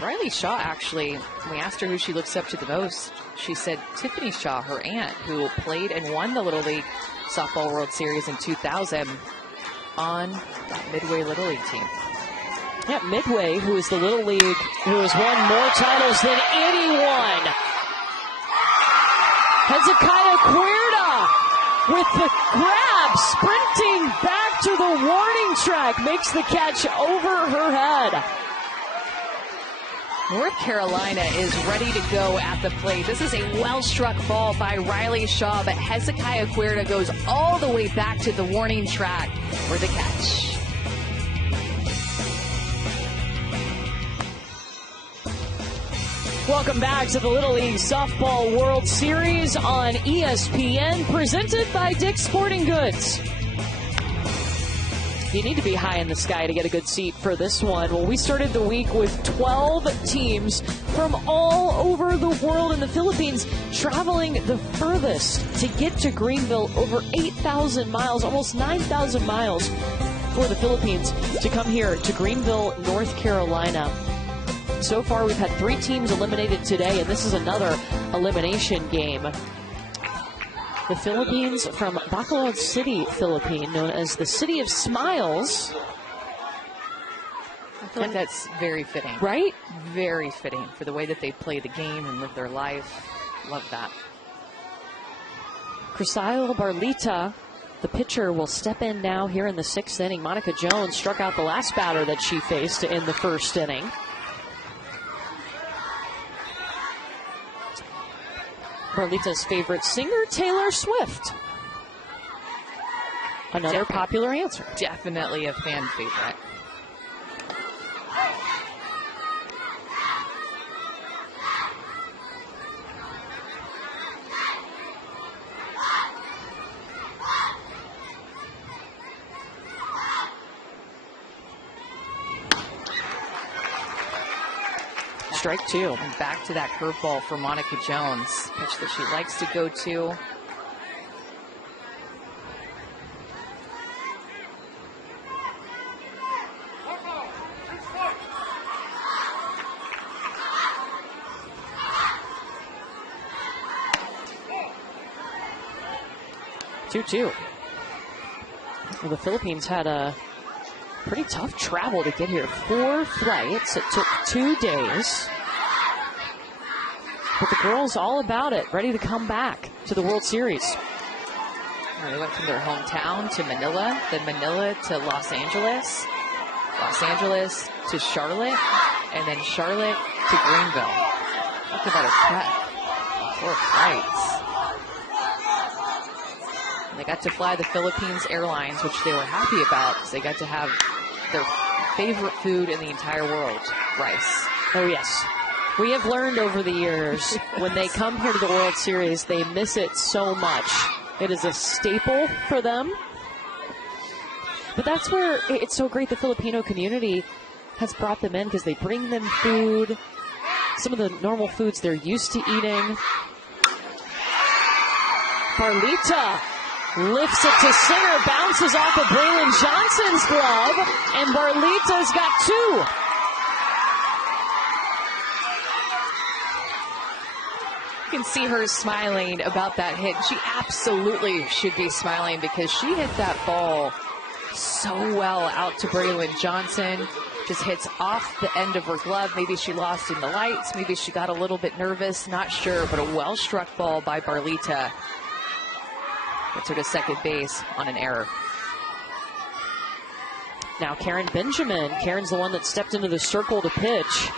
Riley Shaw, actually, we asked her who she looks up to the most. She said Tiffany Shaw, her aunt, who played and won the Little League Softball World Series in 2000 on that Midway Little League team. Yeah, Midway, who is the Little League, who has won more titles than anyone. Hezekiah Cuerda with the grab, sprinting back to the warning track, makes the catch over her head. North Carolina is ready to go at the plate. This is a well-struck ball by Riley Shaw, but Hezekiah Cuerda goes all the way back to the warning track for the catch. Welcome back to the Little League Softball World Series on ESPN, presented by Dick's Sporting Goods. You need to be high in the sky to get a good seat for this one. Well, we started the week with 12 teams from all over the world, and the Philippines traveling the furthest to get to Greenville, over 8,000 miles, almost 9,000 miles for the Philippines to come here to Greenville, North Carolina. So far, we've had 3 teams eliminated today, and this is another elimination game. The Philippines from Bacolod City, Philippine, known as the City of Smiles. I feel like that's very fitting. Right? Very fitting for the way that they play the game and live their life. Love that. Crisail Barlita, the pitcher, will step in now here in the 6th inning. Monica Jones struck out the last batter that she faced in the 1st inning. Barlita's favorite singer, Taylor Swift. Another popular answer. Definitely a fan favorite. Strike 2. And back to that curveball for Monica Jones. Pitch that she likes to go to. Two. Well, the Philippines had a pretty tough travel to get here. 4 flights. It took 2 days. But the girls all about it, ready to come back to the World Series. They went from their hometown to Manila, then Manila to Los Angeles to Charlotte, and then Charlotte to Greenville. Talk about a prep. 4 flights. And they got to fly the Philippines Airlines, which they were happy about because they got to have their favorite food in the entire world, rice. Oh, yes. We have learned over the years, when they come here to the World Series, they miss it so much. It is a staple for them. But that's where it's so great the Filipino community has brought them in, because they bring them food, some of the normal foods they're used to eating. Barlita lifts it to center, bounces off of Braylon Johnson's glove, and Barlita's got 2. You can see her smiling about that hit. She absolutely should be smiling because she hit that ball so well out to Braylon Johnson. Just hits off the end of her glove. Maybe she lost in the lights. Maybe she got a little bit nervous. Not sure, but a well-struck ball by Barlita. Gets her to second base on an error. Now Karen Benjamin. Karen's the one that stepped into the circle to pitch.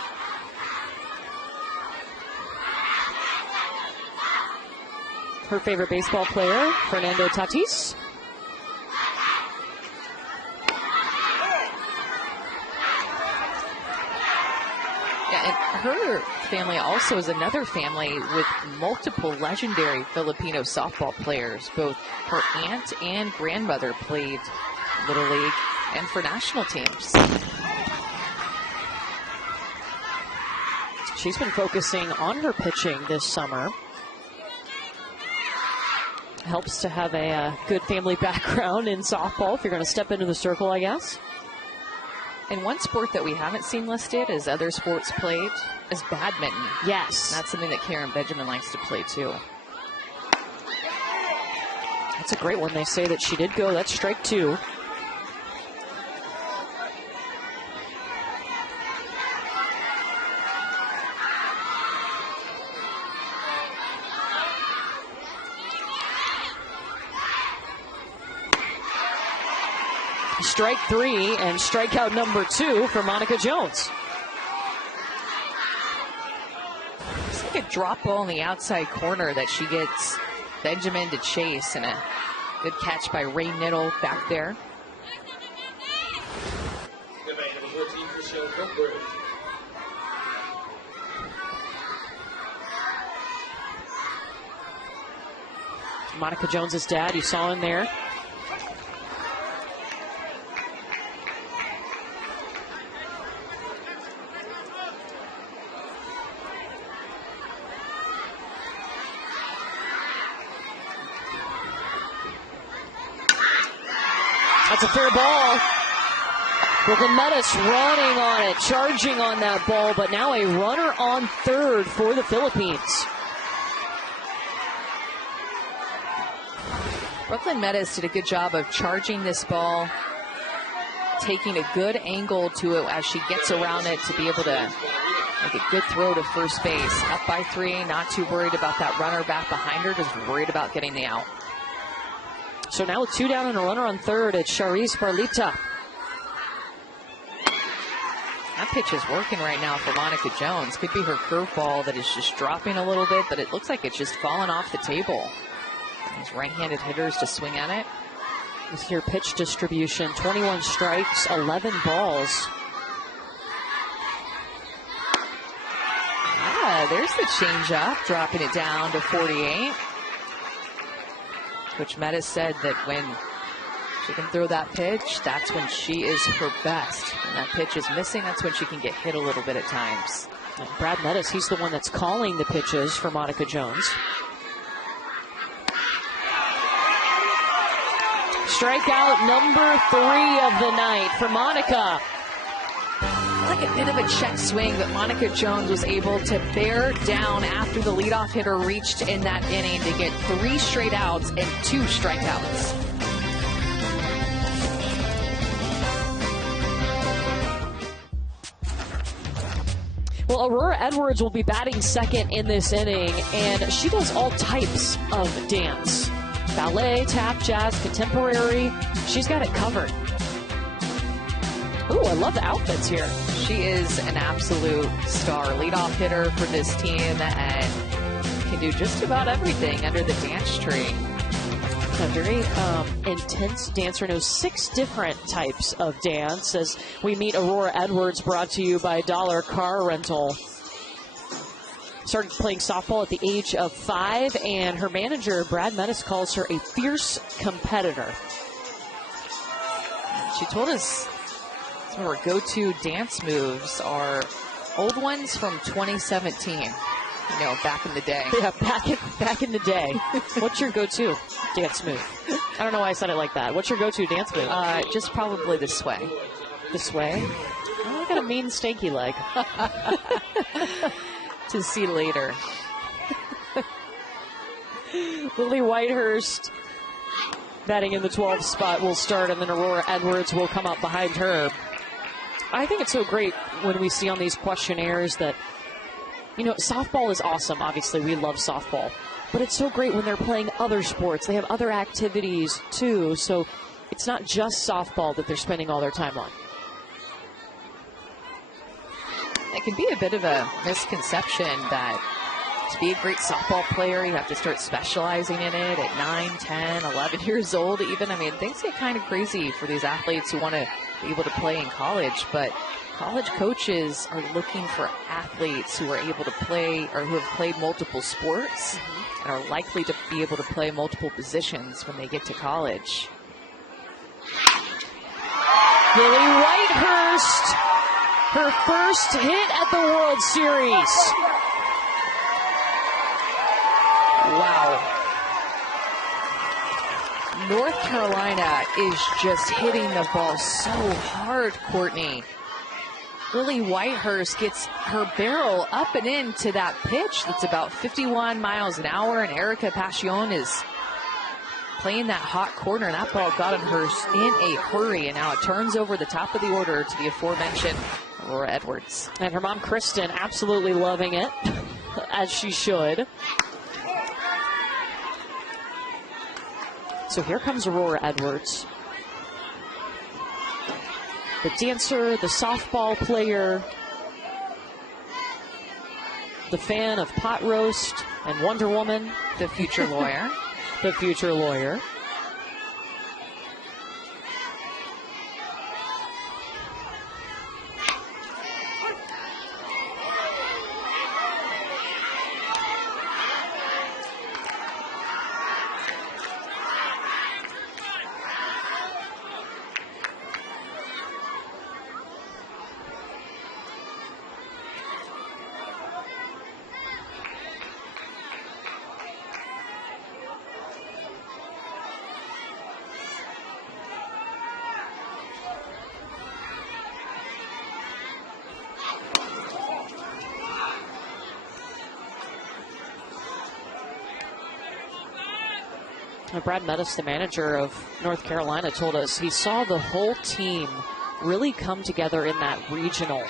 Her favorite baseball player, Fernando Tatis. Yeah, and her family also is another family with multiple legendary Filipino softball players. Both her aunt and grandmother played Little League and for national teams. She's been focusing on her pitching this summer. Helps to have a good family background in softball if you're going to step into the circle, I guess. And one sport that we haven't seen listed as other sports played is badminton. Yes. That's something that Karen Benjamin likes to play too. That's a great one. They say that she did go. That's strike 2. Strike 3 and strikeout number 2 for Monica Jones. It's like a drop ball in the outside corner that she gets Benjamin to chase, and a good catch by Ray Niddle back there. Monica Jones's dad, you saw him there. That's a fair ball. Brooklyn Metis running on it, charging on that ball, but now a runner on third for the Philippines. Brooklyn Metis did a good job of charging this ball, taking a good angle to it as she gets around it to be able to make a good throw to first base. Up by 3, not too worried about that runner back behind her, just worried about getting the out. So now with 2 down and a runner on third, it's Charisse Barlita. That pitch is working right now for Monica Jones. Could be her curveball that is just dropping a little bit, but it looks like it's just falling off the table. These right-handed hitters to swing at it. This is your pitch distribution. 21 strikes, 11 balls. There's the changeup, dropping it down to 48. Coach Metis said that when she can throw that pitch, that's when she is her best. When that pitch is missing, that's when she can get hit a little bit at times. And Brad Metis, he's the one that's calling the pitches for Monica Jones. Strikeout number 3 of the night for Monica. Like a bit of a check swing, but Monica Jones was able to bear down after the leadoff hitter reached in that inning to get 3 straight outs and 2 strikeouts. Well, Aurora Edwards will be batting second in this inning, and she does all types of dance. Ballet, tap, jazz, contemporary. She's got it covered. Ooh, I love the outfits here. She is an absolute star. Leadoff hitter for this team and can do just about everything under the dance tree. A very intense dancer, knows 6 different types of dance. As we meet Aurora Edwards, brought to you by Dollar Car Rental. Started playing softball at the age of 5, and her manager, Brad Mettis, calls her a fierce competitor. She told us some of her go-to dance moves are old ones from 2017. You know, back in the day. Yeah, back in the day. What's your go-to dance move? I don't know why I said it like that. What's your go-to dance move? Just probably the sway. The sway? Oh, I got a mean stanky leg. To see later. Lily Whitehurst batting in the 12th spot will start, and then Aurora Edwards will come up behind her. I think it's so great when we see on these questionnaires that, you know, softball is awesome. Obviously, we love softball. But it's so great when they're playing other sports. They have other activities, too. So it's not just softball that they're spending all their time on. It can be a bit of a misconception that to be a great softball player, you have to start specializing in it at 9, 10, 11 years old even. I mean, things get kind of crazy for these athletes who want to be able to play in college, but college coaches are looking for athletes who are able to play or who have played multiple sports and are likely to be able to play multiple positions when they get to college. Lily Whitehurst, her first hit at the World Series. Wow. North Carolina is just hitting the ball so hard, Courtney. Lily Whitehurst gets her barrel up and into that pitch that's about 51 miles an hour, and Erica Passion is playing that hot corner, and that ball got on her in a hurry, and now it turns over the top of the order to the aforementioned Aurora Edwards. And her mom, Kristen, absolutely loving it, as she should. So here comes Aurora Edwards. The dancer, the softball player, the fan of pot roast and Wonder Woman. The future lawyer. The future lawyer. Brad Mettis, the manager of North Carolina, told us he saw the whole team really come together in that regional.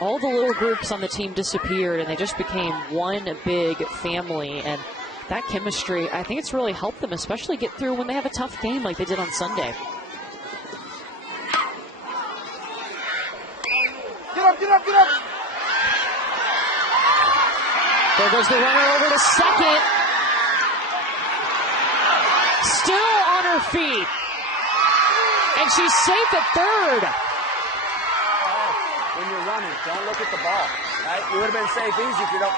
All the little groups on the team disappeared, and they just became one big family. And that chemistry, I think it's really helped them, especially get through when they have a tough game like they did on Sunday. Get up, get up, get up! There goes the runner over to second. Still on her feet. And she's safe at third. When you're running, don't look at the ball. Right? You would have been safe easy if you don't.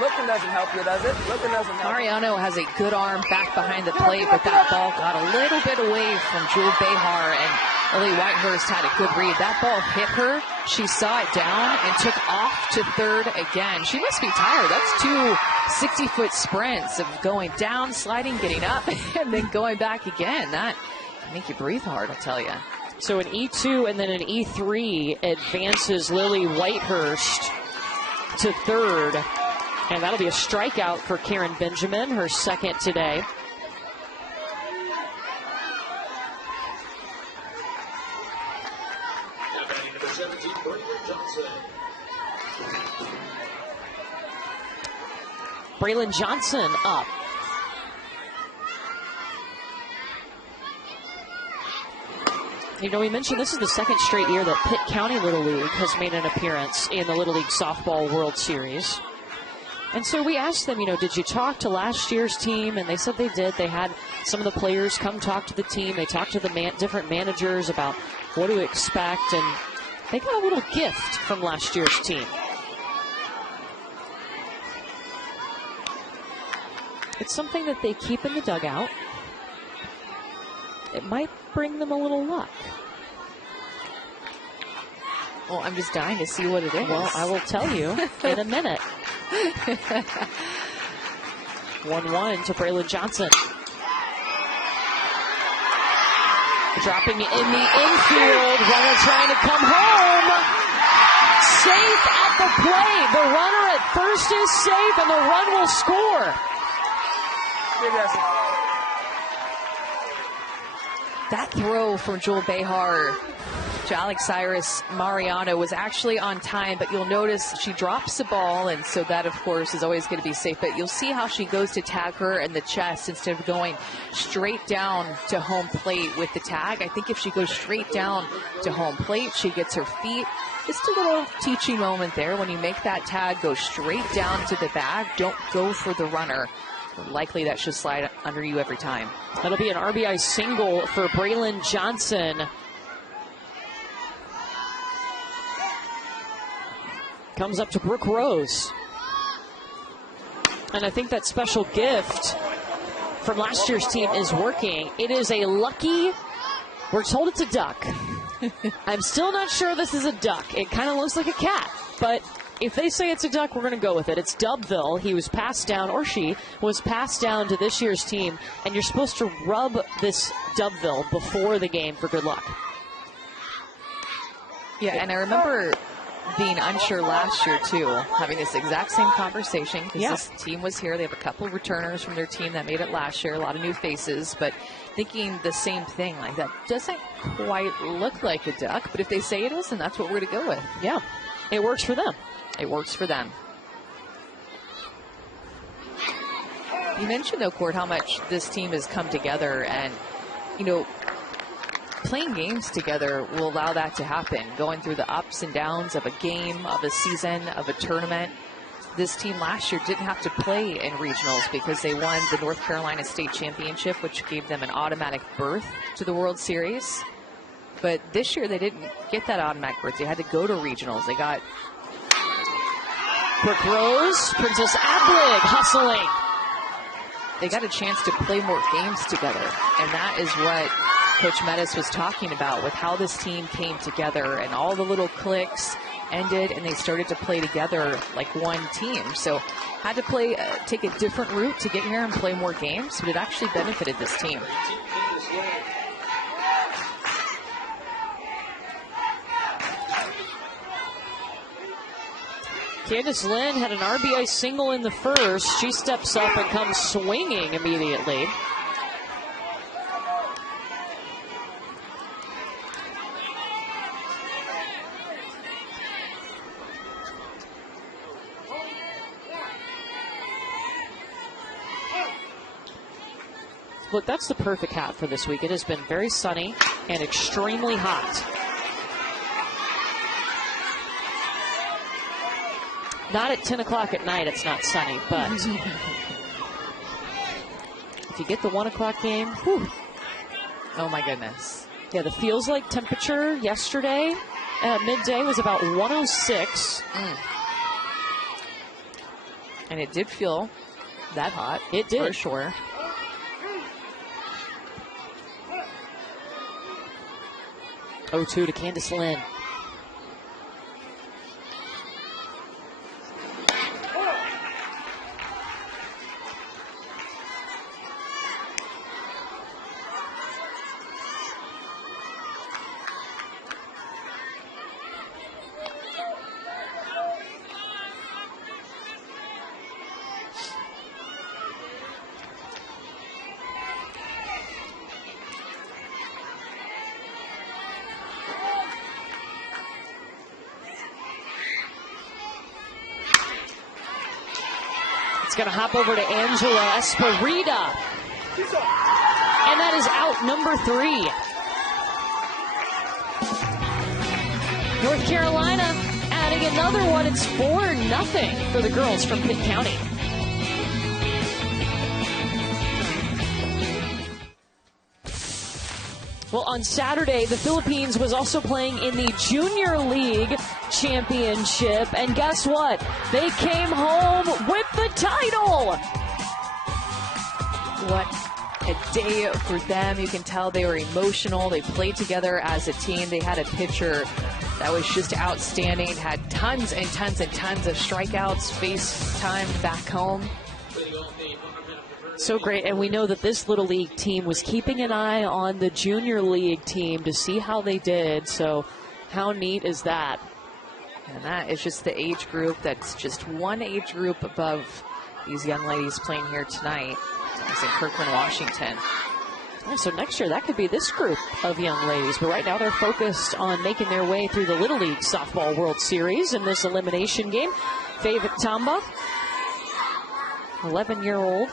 Looking doesn't help you, does it? Looking doesn't help. Mariano has a good arm back behind the plate, but that ball got a little bit away from Jewel Behar, and Lily Whitehurst had a good read. That ball hit her. She saw it down and took off to third again. She must be tired. That's 2 60-foot sprints of going down, sliding, getting up, and then going back again. That can make you breathe hard, I'll tell you. So an E2 and then an E3 advances Lily Whitehurst to third. And that'll be a strikeout for Karen Benjamin, her second today. Braylon Johnson up. You know, we mentioned this is the second straight year that Pitt County Little League has made an appearance in the Little League Softball World Series. And so we asked them, you know, did you talk to last year's team? And they said they did. They had some of the players come talk to the team. They talked to the different managers about what to expect. And they got a little gift from last year's team. It's something that they keep in the dugout. It might bring them a little luck. Well, I'm just dying to see what it is. Well, I will tell you in a minute. 1-1 to Braylon Johnson. Dropping in the infield. Runner trying to come home. Safe at the plate. The runner at first is safe, and the run will score. That throw from Jewel Behar to Alex Cyrus Mariano was actually on time, but you'll notice she drops the ball, and so that, of course, is always going to be safe. But you'll see how she goes to tag her in the chest instead of going straight down to home plate with the tag. I think if she goes straight down to home plate, she gets her feet. Just a little teaching moment there. When you make that tag, go straight down to the bag. Don't go for the runner. Likely that should slide under you every time. That'll be an RBI single for Braylon Johnson. Comes up to Brooke Rose. And I think that special gift from last year's team is working. It is a lucky, we're told it's a duck. I'm still not sure this is a duck. It kind of looks like a cat, but if they say it's a duck, we're going to go with it. It's Dubville. He was passed down, or she was passed down to this year's team, and you're supposed to rub this Dubville before the game for good luck. Yeah, and I remember being unsure last year, too, having this exact same conversation, because this team was here. They have a couple of returners from their team that made it last year, a lot of new faces, but thinking the same thing, like that doesn't quite look like a duck, but if they say it is, then that's what we're going to go with. Yeah, it works for them. It works for them. You mentioned, though, Court, how much this team has come together, and, you know, playing games together will allow that to happen. Going through the ups and downs of a game, of a season, of a tournament. This team last year didn't have to play in regionals because they won the North Carolina State Championship, which gave them an automatic berth to the World Series. But this year they didn't get that automatic berth. They had to go to regionals. They got Brooke Rose, Princess Ablig hustling. They got a chance to play more games together, and that is what Coach Metis was talking about with how this team came together, and all the little clicks ended and they started to play together like one team. So had to play, take a different route to get here and play more games, but it actually benefited this team. Candace Lynn had an RBI single in the first. She steps up and comes swinging immediately. Look, that's the perfect hat for this week. It has been very sunny and extremely hot. Not at 10 o'clock at night, it's not sunny, but if you get the 1 o'clock game, whew. Oh my goodness. Yeah, the feels like temperature yesterday at midday was about 106. And it did feel that hot. It did. For sure. Oh, 2 to Candace Lynn. It's going to hop over to Angela Esparita. And that is out number 3. North Carolina adding another one. It's 4-0 for the girls from Pitt County. Well, on Saturday, the Philippines was also playing in the Junior League Championship. And guess what? They came home with the title. What a day for them. You can tell they were emotional. They played together as a team. They had a pitcher that was just outstanding. Had tons and tons and tons of strikeouts, face time back home. So great, and we know that this Little League team was keeping an eye on the Junior League team to see how they did, so how neat is that? And that is just the age group that's just one age group above these young ladies playing here tonight. It's in Kirkland, Washington. Yeah, so next year, that could be this group of young ladies, but right now they're focused on making their way through the Little League Softball World Series in this elimination game. Faye Tamba, 11-year-old.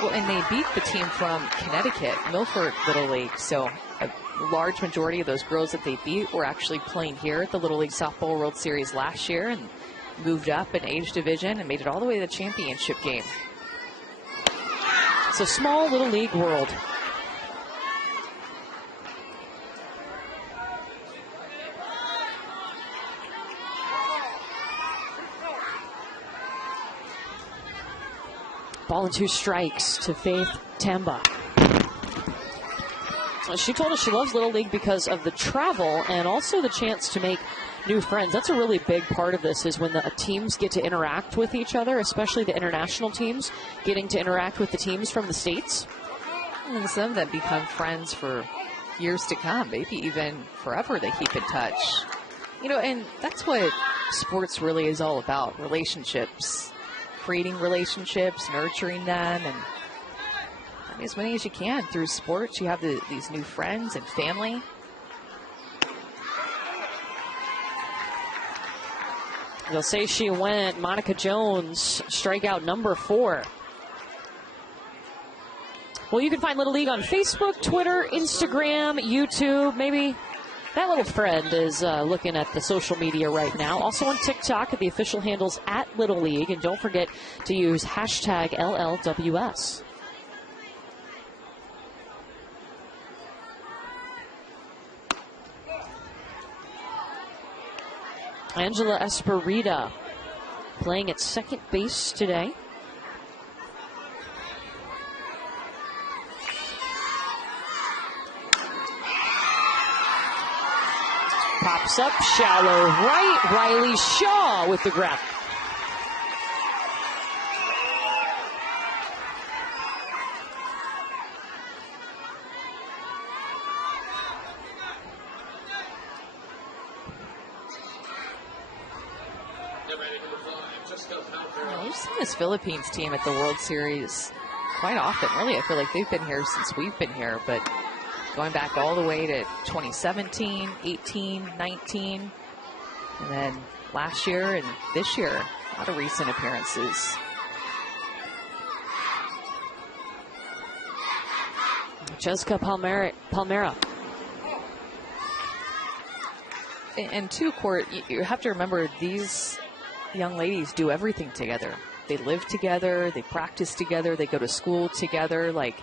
Well, and they beat the team from Connecticut, Milford Little League. So a large majority of those girls that they beat were actually playing here at the Little League Softball World Series last year and moved up in age division and made it all the way to the championship game. It's a small Little League world. Ball and 2 strikes to Faith Tamba. She told us she loves Little League because of the travel and also the chance to make new friends. That's a really big part of this, is when the teams get to interact with each other, especially the international teams, getting to interact with the teams from the States. And some that become friends for years to come, maybe even forever they keep in touch. You know, and that's what sports really is all about, relationships. Creating relationships, nurturing them, and as many as you can through sports. You have these new friends and family. They'll say she went. Monica Jones, strikeout number 4. Well, you can find Little League on Facebook, Twitter, Instagram, YouTube, maybe. That little friend is looking at the social media right now. Also on TikTok at the official handles at Little League. And don't forget to use hashtag LLWS. Angela Esparita playing at second base today. Pops up, shallow right. Riley Shaw with the grab. We've seen this Philippines team at the World Series quite often. Really, I feel like they've been here since we've been here, but going back all the way to 2017, 18, 19, and then last year and this year, a lot of recent appearances. Jessica Palmera. And two, Court, you have to remember these young ladies do everything together. They live together, they practice together, they go to school together. Like,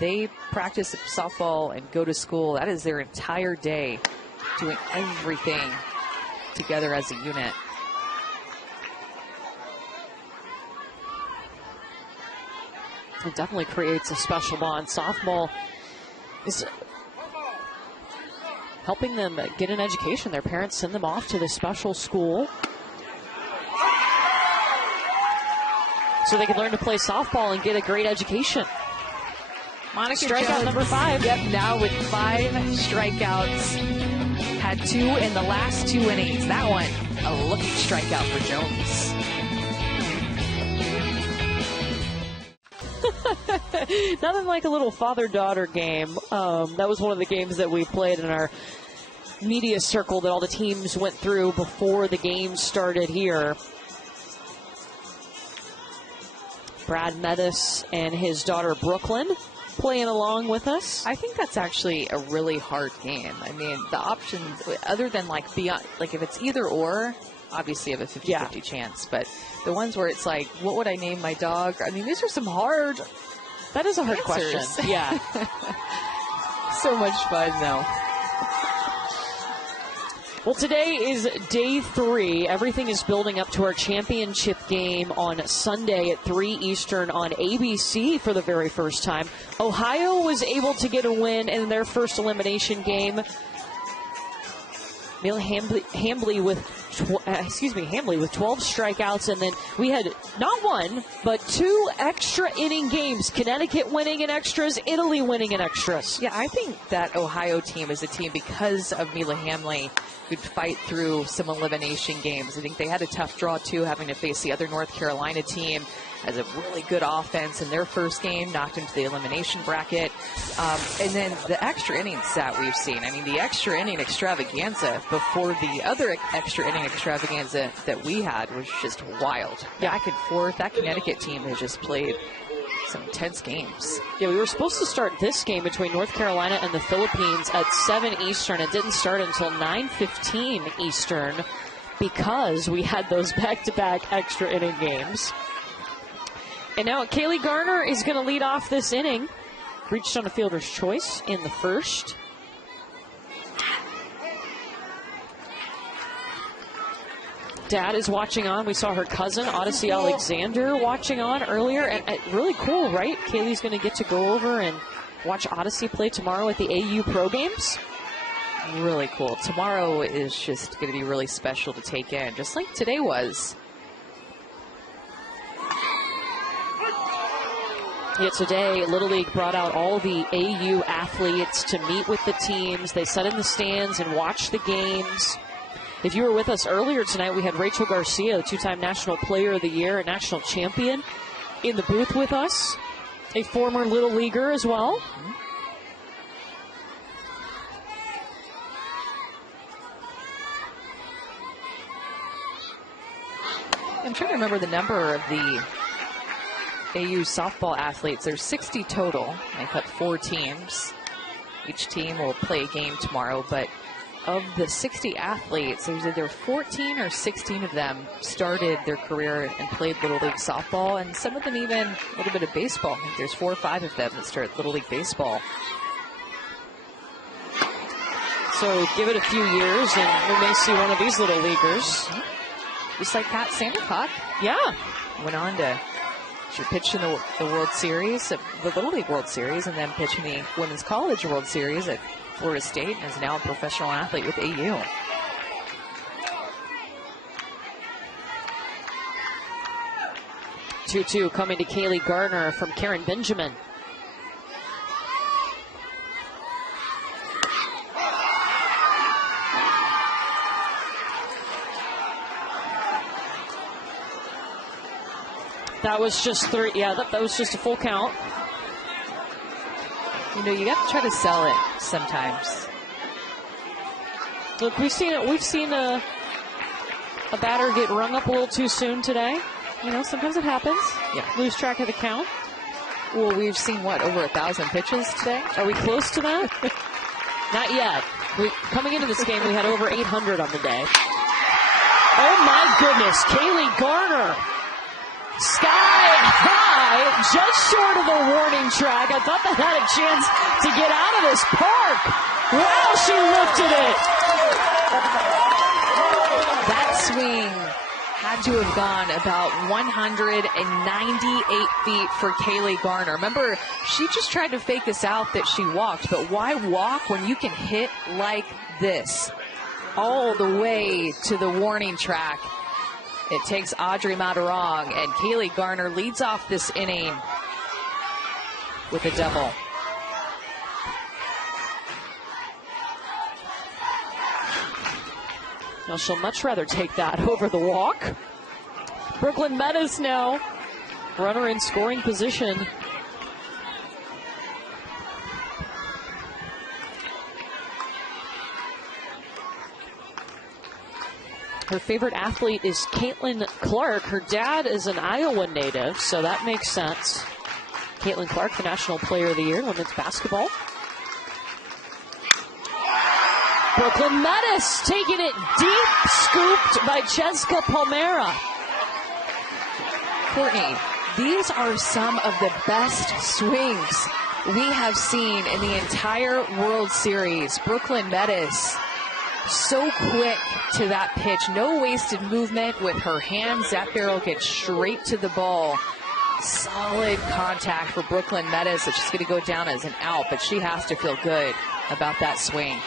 they practice softball and go to school. That is their entire day, doing everything together as a unit. It definitely creates a special bond. Softball is helping them get an education. Their parents send them off to the special school so they can learn to play softball and get a great education. Monica strikeout Jones, number 5. Yep, now with 5 strikeouts. Had 2 in the last 2 innings. That one, a lucky strikeout for Jones. Nothing like a little father-daughter game. That was one of the games that we played in our media circle that all the teams went through before the game started here. Brad Metis and his daughter Brooklyn playing along with us. I think that's actually a really hard game. I mean, the options, other than like beyond, like if it's either or, obviously you have a 50-50 chance. But the ones where it's like, what would I name my dog? I mean, these are some hard. That is a hard answers. question. Yeah. So much fun, though. Well, today is day 3. Everything is building up to our championship game on Sunday at 3 Eastern on ABC for the very first time. Ohio was able to get a win in their first elimination game. Hambley with 12 strikeouts, and then we had not one but 2 extra inning games. Connecticut winning in extras, Italy winning in extras. Yeah, I think that Ohio team is a team because of Mila Hamley who'd fight through some elimination games. I think they had a tough draw too, having to face the other North Carolina team. Has a really good offense in their first game, knocked into the elimination bracket. And then the extra innings that we've seen. I mean, the extra inning extravaganza before the other extra inning extravaganza that we had was just wild. Back and forth. That Connecticut team has just played some intense games. Yeah, we were supposed to start this game between North Carolina and the Philippines at 7 Eastern. It didn't start until 9:15 Eastern because we had those back-to-back extra inning games. And now Kaylee Garner is going to lead off this inning. Reached on a fielder's choice in the first. Dad is watching on. We saw her cousin, Odyssey Alexander, watching on earlier. And really cool, right? Kaylee's going to get to go over and watch Odyssey play tomorrow at the AU Pro Games. Really cool. Tomorrow is just going to be really special to take in, just like today was. Yeah, today, Little League brought out all the AU athletes to meet with the teams. They sat in the stands and watched the games. If you were with us earlier tonight, we had Rachel Garcia, the 2-time National Player of the Year and National Champion, in the booth with us. A former Little Leaguer as well. I'm trying to remember the number of the AU softball athletes. There's 60 total. Make up 4 teams. Each team will play a game tomorrow, but of the 60 athletes, there's either 14 or 16 of them started their career and played Little League softball, and some of them even a little bit of baseball. I think there's 4 or 5 of them that start Little League baseball. So give it a few years and we may see one of these Little Leaguers. Just like Pat Sandercock. Yeah. Went on to pitch in the World Series, the Little League World Series, and then pitch in the Women's College World Series at Florida State, and is now a professional athlete with AU. Two coming to Kaylee Gardner from Karen Benjamin. That was just 3. Yeah, that was just a full count. You know, you got to try to sell it sometimes. Look, we've seen a batter get rung up a little too soon today. You know, sometimes it happens. Yeah. Lose track of the count. Well, we've seen, what, over 1,000 pitches today? Are we close to that? Not yet. Coming into this game, we had over 800 on the day. Oh, my goodness. Kaylee Garner. Sky high, just short of the warning track. I thought that had a chance to get out of this park. Wow, she lifted it. That swing had to have gone about 198 feet for Kaylee Garner. Remember, she just tried to fake us out that she walked, but why walk when you can hit like this all the way to the warning track? It takes Audrey Matarong, and Kaylee Garner leads off this inning with a double. Now she'll much rather take that over the walk. Brooklyn Meadows now, runner in scoring position. Her favorite athlete is Caitlin Clark. Her dad is an Iowa native, so that makes sense. Caitlin Clark, the National Player of the Year in women's basketball. Brooklyn Metis taking it deep, scooped by Cheska Palmera. Courtney, these are some of the best swings we have seen in the entire World Series. Brooklyn Metis, so quick to that pitch. No wasted movement with her hands. That barrel gets straight to the ball. Solid contact for Brooklyn Metis. It's just going to go down as an out, but she has to feel good about that swing.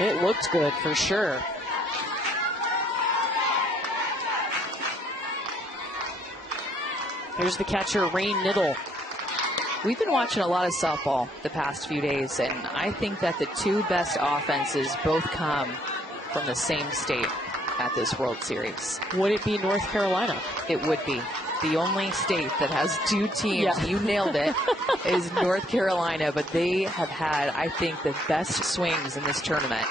It looked good for sure. Here's the catcher, Rain Niddle. We've been watching a lot of softball the past few days, and I think that the two best offenses both come from the same state at this World Series. Would it be North Carolina? It would be. The only state that has two teams, you nailed it, is North Carolina, but they have had, I think, the best swings in this tournament.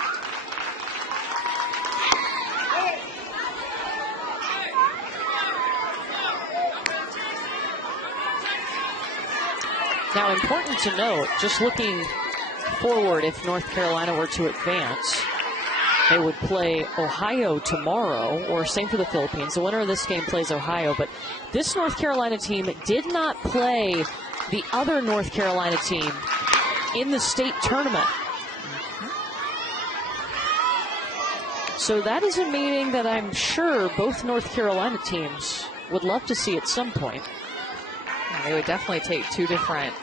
Now, important to note, just looking forward, if North Carolina were to advance, they would play Ohio tomorrow, or same for the Philippines. The winner of this game plays Ohio, but this North Carolina team did not play the other North Carolina team in the state tournament. So that is a meeting that I'm sure both North Carolina teams would love to see at some point. They would definitely take two different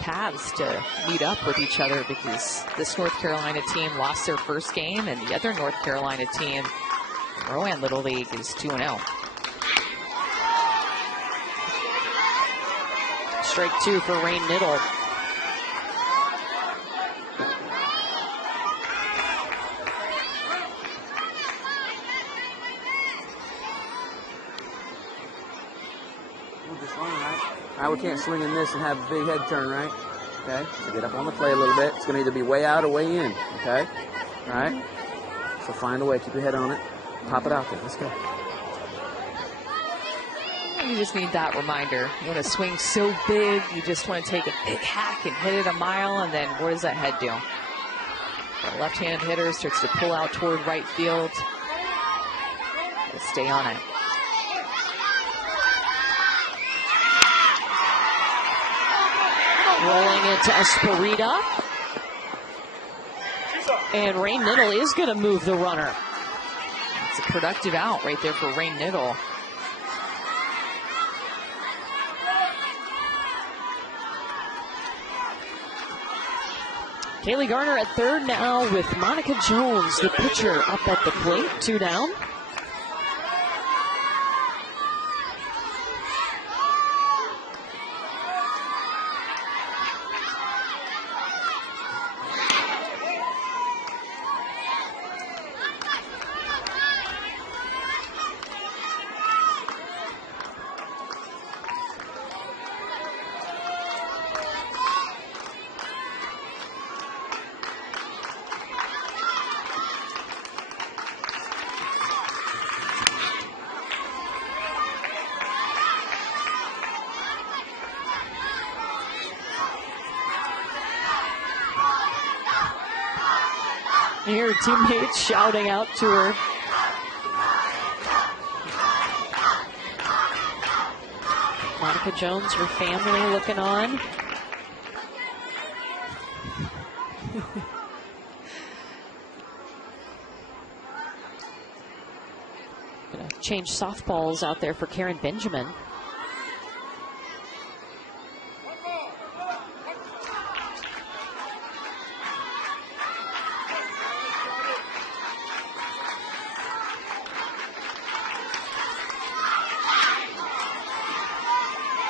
paths to meet up with each other, because this North Carolina team lost their first game, and the other North Carolina team, Rowan Little League, is 2-0. Strike two for Rain Niddle. We'll just run, right? All right, we can't swing in this and have a big head turn, right? Okay, so get up on the plate a little bit. It's going to either be way out or way in, okay? All right? So find a way. Keep your head on it. Pop it out there. Let's go. You just need that reminder. You want to swing so big, you just want to take a big hack and hit it a mile, and then what does that head do? The left-handed hitter starts to pull out toward right field. Just stay on it. Rolling into Esperita. And Rain Niddle is going to move the runner. It's a productive out right there for Rain Niddle. Kaylee Garner at third now with Monica Jones, the pitcher, up at the plate. 2 down. Here, teammates shouting out to her. Monica Jones, her family looking on. Gonna change softballs out there for Karen Benjamin.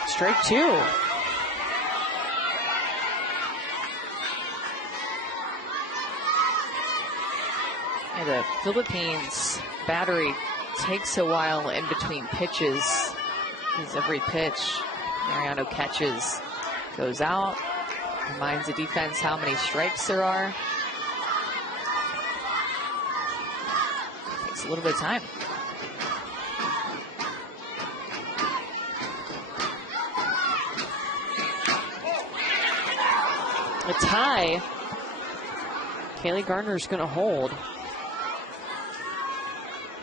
Strike two. And the Philippines battery takes a while in between pitches, because every pitch Mariano catches goes out, reminds the defense how many strikes there are. Takes a little bit of time. A tie. Kaylee Gardner's going to hold.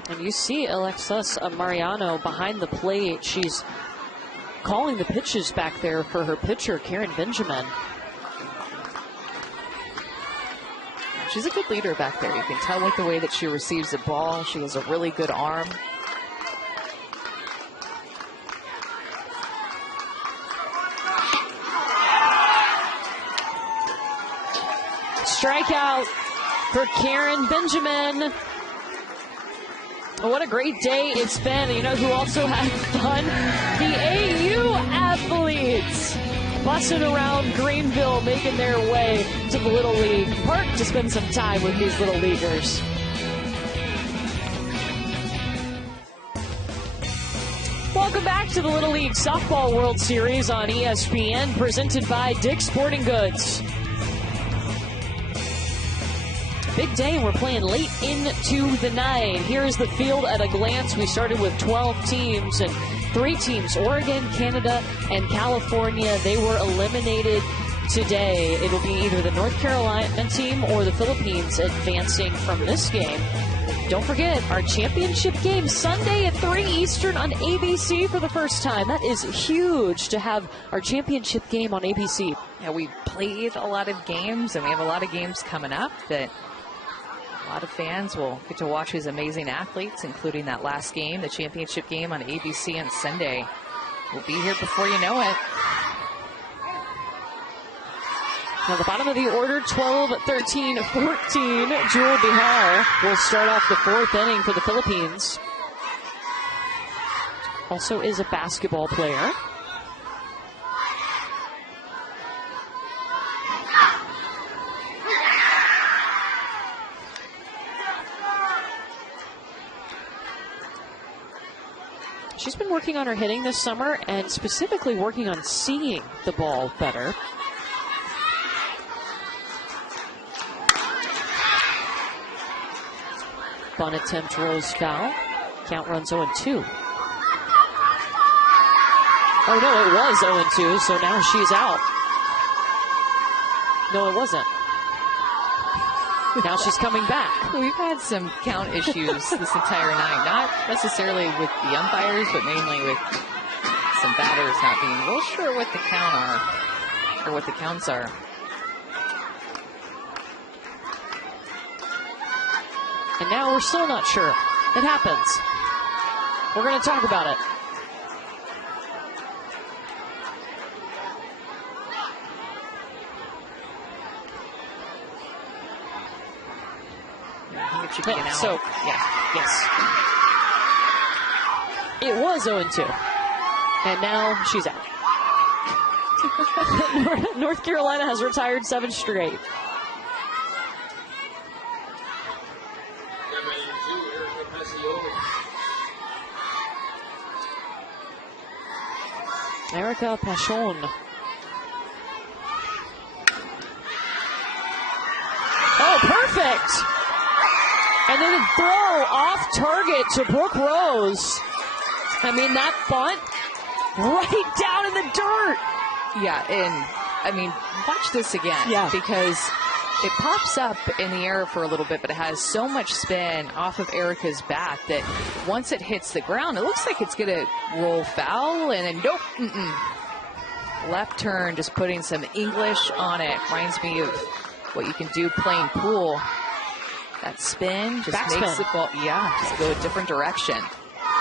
And you see Alexis Mariano behind the plate. She's calling the pitches back there for her pitcher, Karen Benjamin. She's a good leader back there. You can tell with the way that she receives the ball. She has a really good arm. Strikeout for Karen Benjamin. What a great day it's been. You know who also had fun? The AU athletes bussing around Greenville, making their way to the Little League Park to spend some time with these Little Leaguers. Welcome back to the Little League Softball World Series on ESPN, presented by Dick's Sporting Goods. Big day, and we're playing late into the night. Here's the field at a glance. We started with 12 teams, and 3 teams, Oregon, Canada, and California. They were eliminated today. It'll be either the North Carolina team or the Philippines advancing from this game. Don't forget, our championship game Sunday at 3 Eastern on ABC for the first time. That is huge to have our championship game on ABC. Yeah, we played a lot of games, and we have a lot of games coming up that a lot of fans will get to watch these amazing athletes, including that last game, the championship game on ABC on Sunday. We'll be here before you know it. Now the bottom of the order, 12, 13, 14. Jewel Bihar will start off the 4th inning for the Philippines. Also is a basketball player. She's been working on her hitting this summer and specifically working on seeing the ball better. Bunt attempt rolls foul. Count runs 0-2. Oh no, it was 0-2, so now she's out. No, it wasn't. Now she's coming back. We've had some count issues this entire night. Not necessarily with the umpires, but mainly with some batters not being real sure what the count are, or what the counts are. And now we're still not sure. It happens. We're going to talk about it. So, yeah, yes. It was 0-2. And now she's out. North Carolina has retired 7 straight. Erica Pachon. Oh, perfect! And then a throw off target to Brooke Rose. I mean, that bunt right down in the dirt. Yeah, and I mean, watch this again. Yeah. Because it pops up in the air for a little bit, but it has so much spin off of Erica's bat that once it hits the ground, it looks like it's going to roll foul, and then nope. Left turn, just putting some English on it. Reminds me of what you can do playing pool. That spin just makes the ball, just go a different direction.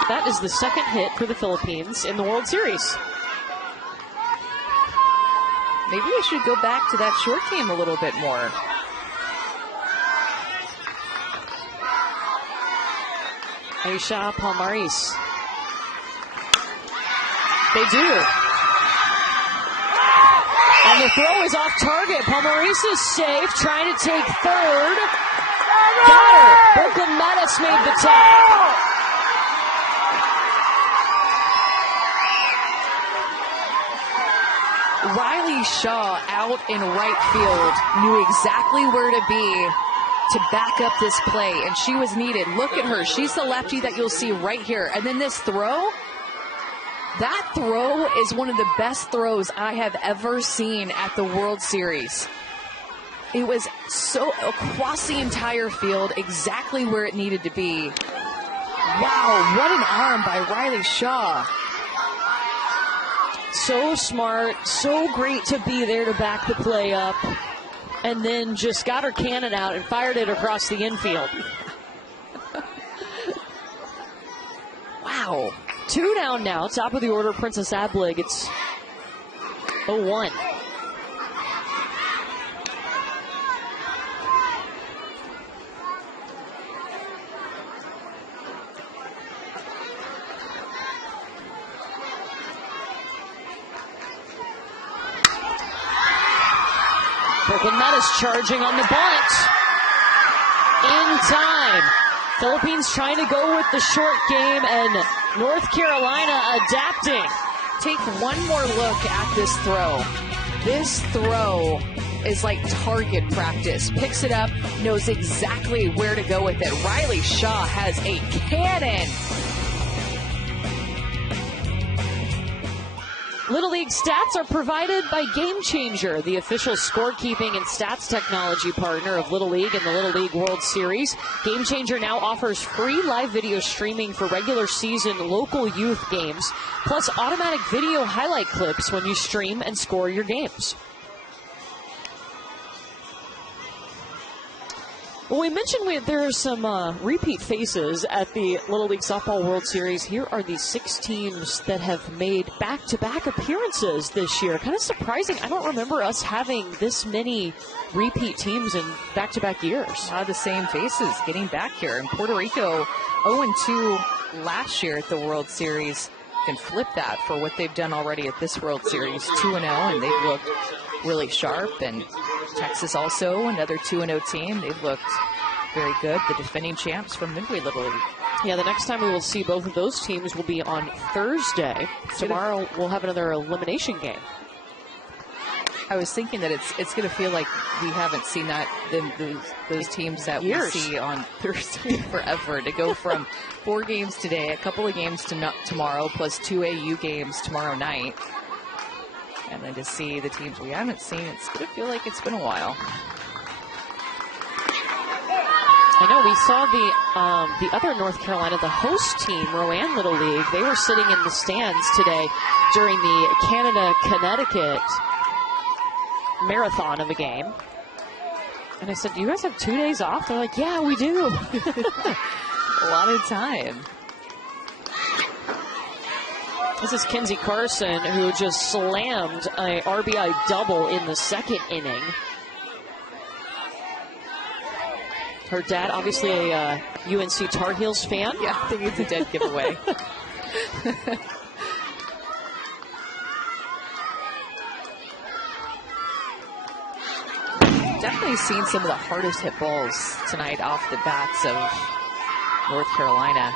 That is the second hit for the Philippines in the World Series. Maybe they should go back to that short game a little bit more. Aisha Palmaris. They do. And the throw is off target. Palmaris is safe, trying to take third. Got her. Brooklyn Mattis made the tag. Riley Shaw out in right field knew exactly where to be to back up this play, and she was needed. Look at her. She's the lefty that you'll see right here. And then this throw, that throw is one of the best throws I have ever seen at the World Series. It was so across the entire field, exactly where it needed to be. Wow, what an arm by Riley Shaw. So smart, so great to be there to back the play up, and then just got her cannon out and fired it across the infield. Wow. 2 down now, top of the order, Princess Ablig. It's 0-1. Brooklyn Metis charging on the bunt. In time. Philippines trying to go with the short game, and North Carolina adapting. Take one more look at this throw. This throw is like target practice. Picks it up, knows exactly where to go with it. Riley Shaw has a cannon. Little League stats are provided by Game Changer, the official scorekeeping and stats technology partner of Little League and the Little League World Series. Game Changer now offers free live video streaming for regular season local youth games, plus automatic video highlight clips when you stream and score your games. Well, we mentioned there are some repeat faces at the Little League Softball World Series. Here are the 6 teams that have made back-to-back appearances this year. Kind of surprising. I don't remember us having this many repeat teams in back-to-back years. A lot of the same faces getting back here. In Puerto Rico, 0-2 last year at the World Series. Can flip that for what they've done already at this World Series. 2-0, and they've looked really sharp. And Texas also, another 2-0 team. They've looked very good. The defending champs from Midway Little League. Yeah, the next time we will see both of those teams will be on Thursday. Tomorrow we'll have another elimination game. I was thinking that it's going to feel like we haven't seen those teams that we see on Thursday forever. To go from 4 games today, a couple of games tomorrow, plus 2 AU games tomorrow night. And then to see the teams we haven't seen, it's going to feel like it's been a while. I know we saw the other North Carolina, the host team, Rowan Little League. They were sitting in the stands today during the Canada-Connecticut marathon of a game. And I said, do you guys have 2 days off? They're like, yeah, we do. A lot of time. This is Kenzie Carson, who just slammed a RBI double in the 2nd inning. Her dad, obviously a UNC Tar Heels fan. Yeah, I think it's a dead giveaway. Definitely seen some of the hardest hit balls tonight off the bats of North Carolina.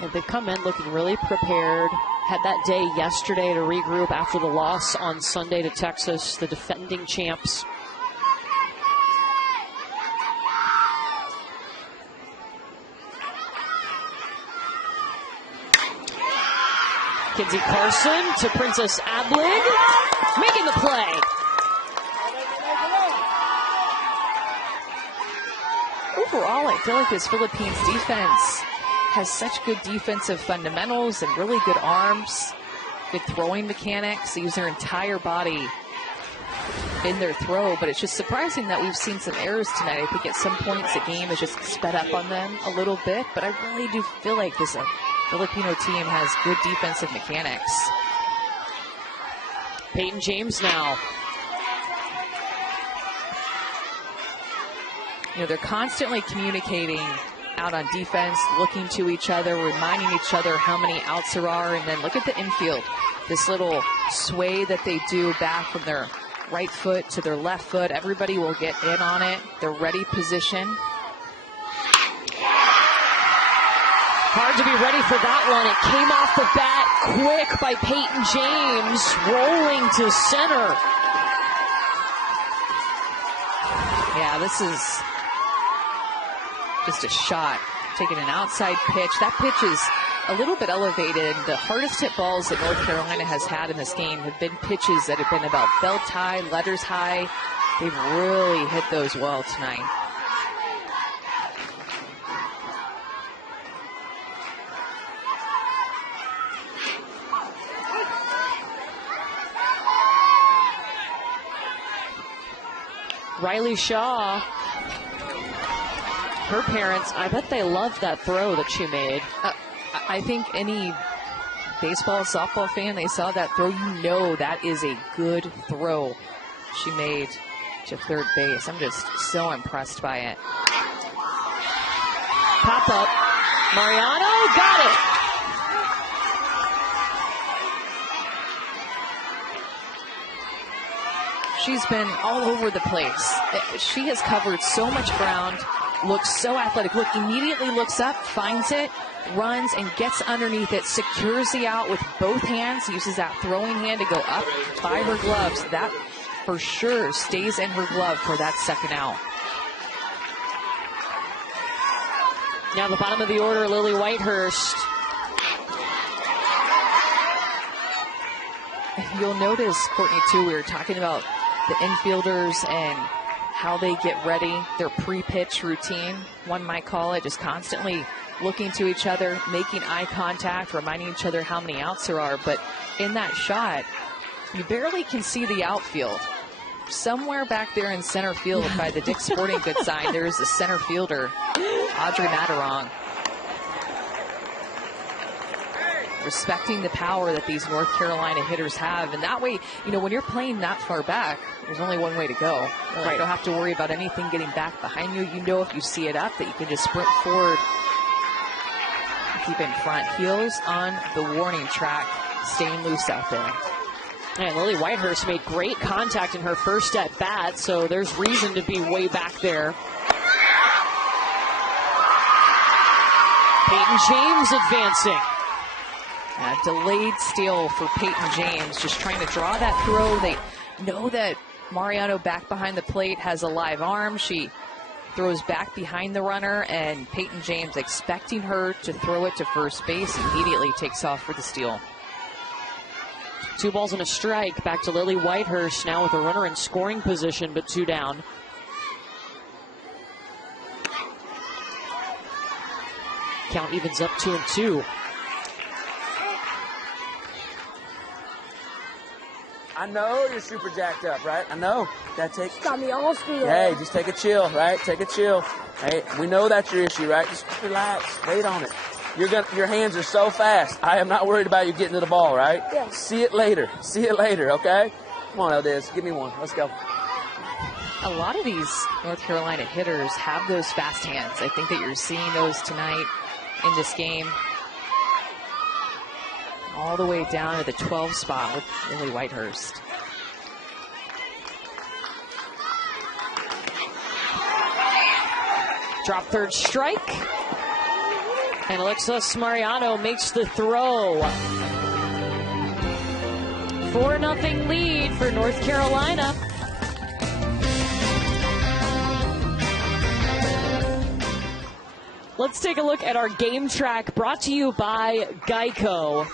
And they come in looking really prepared. Had that day yesterday to regroup after the loss on Sunday to Texas, the defending champs. Kenzie Carson to Princess Ablig, making the play. Overall, I feel like this Philippines defense has such good defensive fundamentals and really good arms, good throwing mechanics. They use their entire body in their throw, but it's just surprising that we've seen some errors tonight. I think at some points the game is just sped up on them a little bit, but I really do feel like this Filipino team has good defensive mechanics. Peyton James now. You know, they're constantly communicating out on defense, looking to each other, reminding each other how many outs there are, and then look at the infield. This little sway that they do back from their right foot to their left foot. Everybody will get in on it. They're ready position. Hard to be ready for that one. It came off the bat quick by Peyton James, rolling to center. Yeah, this is just a shot. Taking an outside pitch. That pitch is a little bit elevated. The hardest hit balls that North Carolina has had in this game have been pitches that have been about belt high, letters high. They've really hit those well tonight. Riley Shaw, her parents, I bet they loved that throw that she made. I think any baseball, softball fan, they saw that throw, you know that is a good throw she made to third base. I'm just so impressed by it. Pop up. Mariano got it. She's been all over the place. She has covered so much ground, looks so athletic. Look, immediately looks up, finds it, runs, and gets underneath it, secures the out with both hands, uses that throwing hand to go up by her gloves. That for sure stays in her glove for that second out. Now the bottom of the order, Lily Whitehurst. You'll notice, Courtney, too, we were talking about the infielders and how they get ready, their pre-pitch routine, one might call it, just constantly looking to each other, making eye contact, reminding each other how many outs there are. But in that shot, you barely can see the outfield. Somewhere back there in center field by the Dick's Sporting Goods sign, there is a center fielder, Audrey Matarong. Respecting the power that these North Carolina hitters have. And that way, you know, when you're playing that far back, there's only one way to go. Right. You don't have to worry about anything getting back behind you. You know if you see it up that you can just sprint forward, keep in front. Heels on the warning track, staying loose out there. And Lily Whitehurst made great contact in her first at bat, so there's reason to be way back there. Peyton James advancing. Delayed steal for Peyton James, just trying to draw that throw. They know that Mariano back behind the plate has a live arm. She throws back behind the runner, and Peyton James, expecting her to throw it to first base, immediately takes off for the steal. 2 balls and a strike. Back to Lily Whitehurst now with a runner in scoring position, but 2 down. Count evens up 2-2. I know you're super jacked up, right? I know. Got me all screwed up. Hey, just take a chill, right? Take a chill. Hey, we know that's your issue, right? Just relax. Wait on it. Your hands are so fast. I am not worried about you getting to the ball, right? Yeah. See it later. See it later, okay? Come on, Eldez. Give me one. Let's go. A lot of these North Carolina hitters have those fast hands. I think that you're seeing those tonight in this game. All the way down to the 12 spot with Lily Whitehurst. Drop third strike. And Alexis Mariano makes the throw. 4-0 lead for North Carolina. Let's take a look at our game track brought to you by Geico.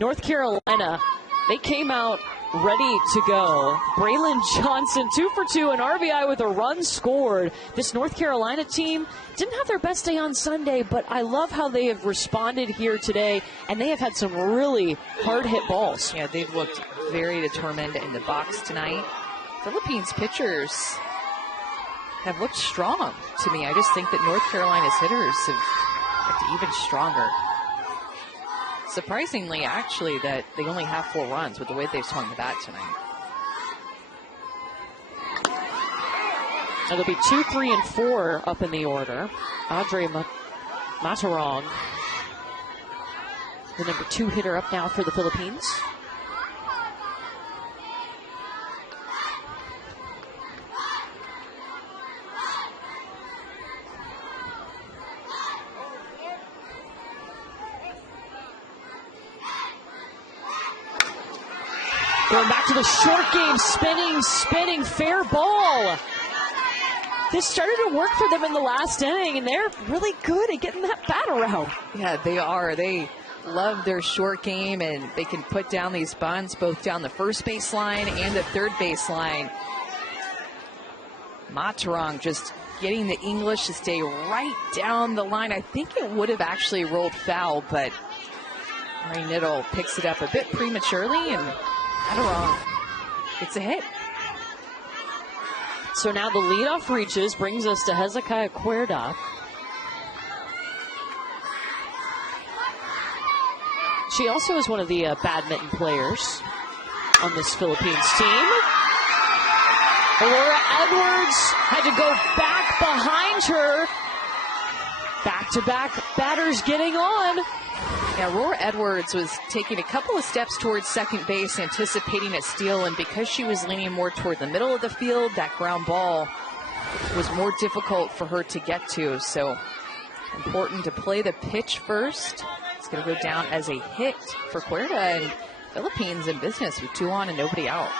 North Carolina, they came out ready to go. Braylon Johnson, 2 for 2, an RBI with a run scored. This North Carolina team didn't have their best day on Sunday, but I love how they have responded here today, and they have had some really hard-hit balls. Yeah, they've looked very determined in the box tonight. Philippines pitchers have looked strong to me. I just think that North Carolina's hitters have looked even stronger. Surprisingly, actually, that they only have 4 runs with the way they've swung the bat tonight. It'll be 2, 3, and 4 up in the order. Audrey Matarong, the number 2 hitter, up now for the Philippines. Going back to the short game, spinning, fair ball. This started to work for them in the last inning, and they're really good at getting that bat around. Yeah, they are. They love their short game, and they can put down these bunts both down the first base line and the third base line. Matarang just getting the English to stay right down the line. I think it would have actually rolled foul, but Marie-Nittel picks it up a bit prematurely, and Matarang gets a hit. So now the leadoff reaches, brings us to Hezekiah Cuerda. She also is one of the badminton players on this Philippines team. Aurora Edwards had to go back behind her. Back-to-back batters getting on. Yeah, Aurora Edwards was taking a couple of steps towards second base, anticipating a steal, and because she was leaning more toward the middle of the field, that ground ball was more difficult for her to get to. So important to play the pitch first. It's going to go down as a hit for Cuerda, and Philippines in business with 2 on and nobody out.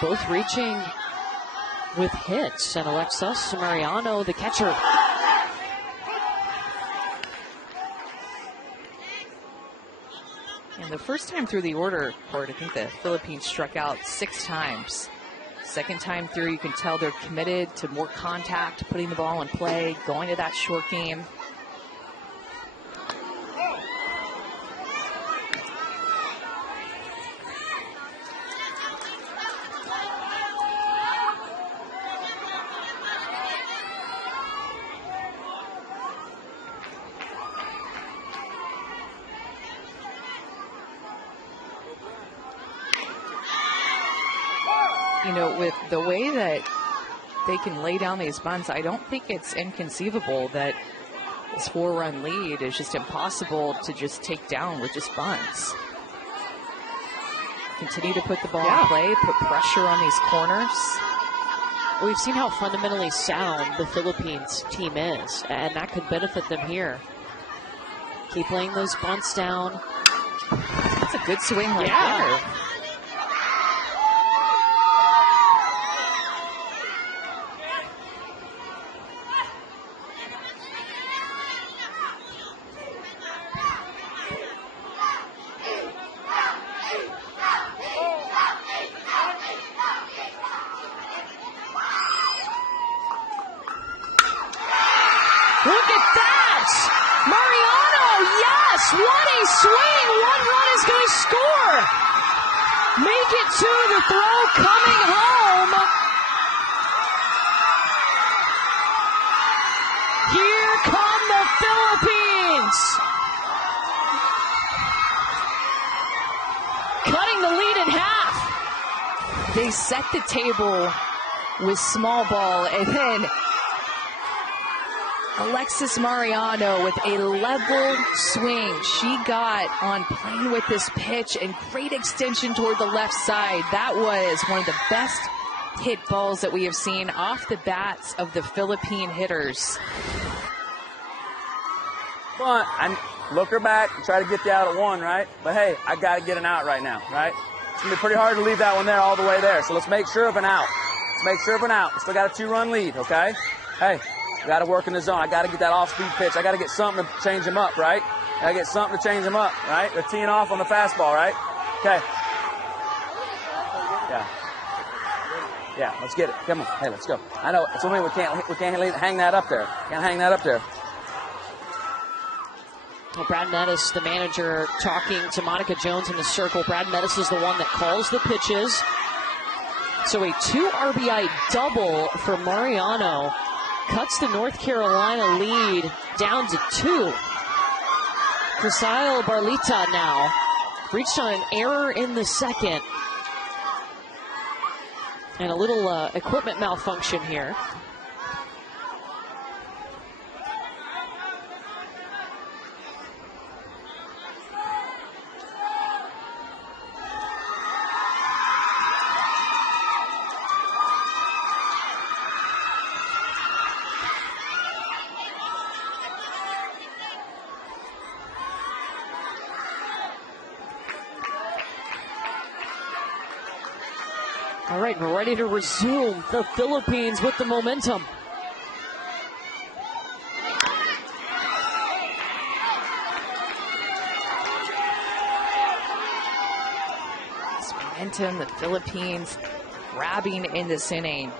Both reaching with hits, and Alexis Mariano, the catcher. And the first time through the order, Court, I think the Philippines struck out 6 times. Second time through, you can tell they're committed to more contact, putting the ball in play, going to that short game. You know, with the way that they can lay down these bunts, I don't think it's inconceivable that this 4-run lead is just impossible to just take down with just bunts. Continue to put the ball in play, put pressure on these corners. We've seen how fundamentally sound the Philippines team is, and that could benefit them here. Keep laying those bunts down. That's a good swing right there. Look at that! Mariano, yes! What a swing! 1 run is going to score! Make it to the throw coming home. Here come the Philippines! Cutting the lead in half. They set the table with small ball, and then Alexis Mariano with a level swing. She got on plane with this pitch and great extension toward the left side. That was one of the best hit balls that we have seen off the bats of the Philippine hitters. Come on, look her back and try to get you out at 1, right? But hey, I got to get an out right now, right? It's going to be pretty hard to leave that one there all the way there. So let's make sure of an out. Let's make sure of an out. We still got a 2-run lead, okay? Hey. Got to work in the zone. I got to get that off-speed pitch. I got to get something to change him up, right? Got to get something to change him up, right? They're teeing off on the fastball, right? Okay. Yeah, let's get it. Come on. Hey, let's go. I know. It's only we can't hang that up there. Can't hang that up there. Well, Brad Metis, the manager, talking to Monica Jones in the circle. Brad Metis is the one that calls the pitches. So a 2 RBI double for Mariano. Cuts the North Carolina lead down to 2. Crisail Barlita now reached on an error in the second. And a little equipment malfunction here. All right, we're ready to resume. The Philippines with the momentum. This momentum, the Philippines grabbing in this inning.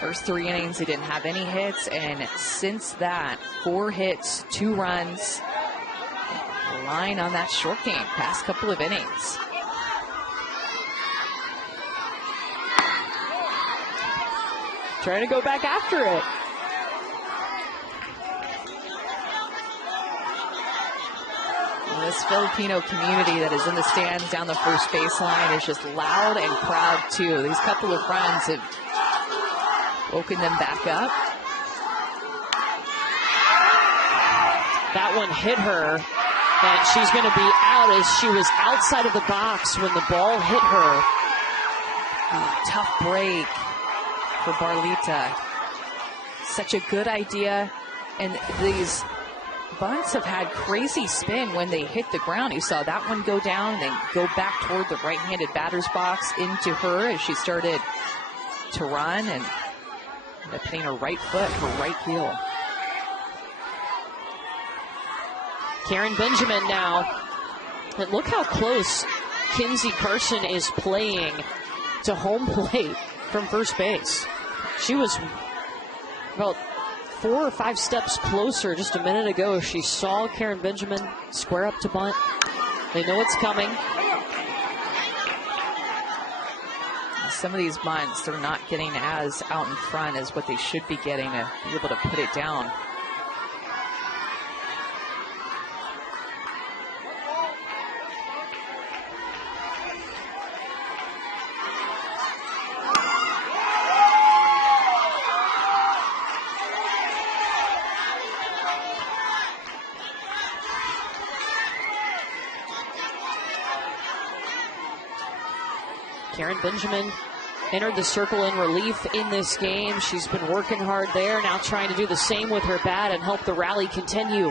First 3 innings, he didn't have any hits, and since that, 4 hits, 2 runs. Line on that short game, past couple of innings. Trying to go back after it. Well, this Filipino community that is in the stands down the first baseline is just loud and proud too. These couple of runs have woken them back up. That one hit her, and she's going to be out as she was outside of the box when the ball hit her. Tough break for Barlita. Such a good idea, and these bunts have had crazy spin when they hit the ground. You saw that one go down and then go back toward the right-handed batter's box into her as she started to run, and putting her right foot, her right heel. Karen Benjamin now. And look how close Kinsey Carson is playing to home plate from first base. She was about 4 or 5 steps closer just a minute ago. She saw Karen Benjamin square up to bunt. They know it's coming. Some of these bunts, they're not getting as out in front as what they should be getting to be able to put it down. Karen Benjamin entered the circle in relief in this game. She's been working hard there, now trying to do the same with her bat and help the rally continue.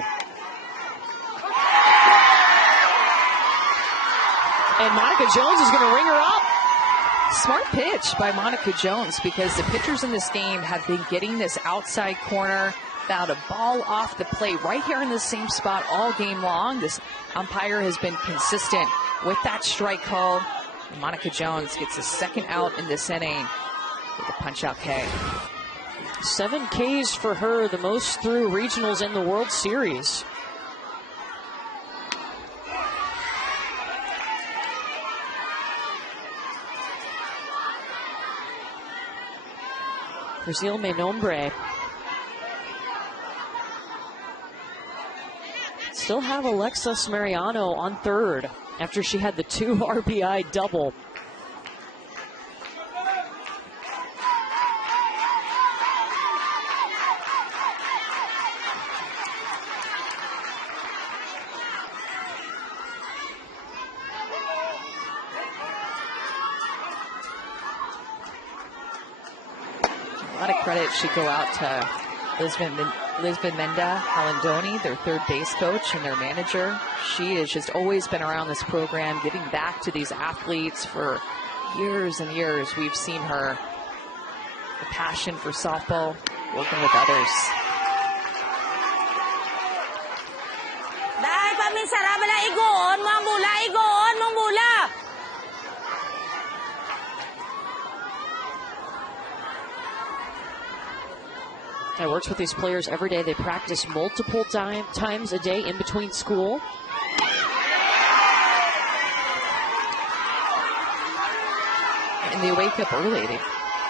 And Monica Jones is going to ring her up. Smart pitch by Monica Jones, because the pitchers in this game have been getting this outside corner, about a ball off the plate right here in the same spot all game long. This umpire has been consistent with that strike call. Monica Jones gets a second out in this inning with a punch-out K. 7 Ks for her, the most through regionals in the World Series. Brazil Menombre. Still have Alexis Mariano on third after she had the 2 RBI double. A lot of credit should go out to Lisbon Menda Halandoni, their third base coach and their manager. She has just always been around this program, giving back to these athletes for years and years. We've seen her, the passion for softball, working with others. Dahil paminsan na igoon, mga mula, igoon, mga mula. I works with these players every day. They practice multiple times a day in between school. And they wake up early. They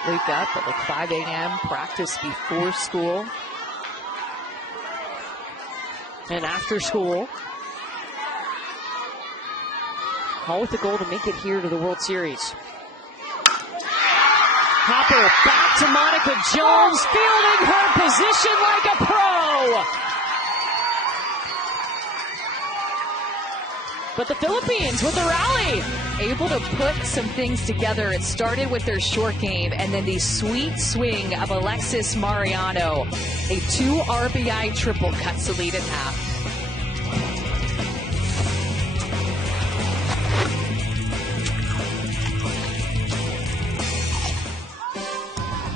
wake up at like 5 a.m., practice before school. And after school. All with the goal to make it here to the World Series. Hopper back to Monica Jones, fielding her position like a pro. But the Philippines with the rally. Able to put some things together. It started with their short game and then the sweet swing of Alexis Mariano. A 2 RBI triple cuts the lead in half.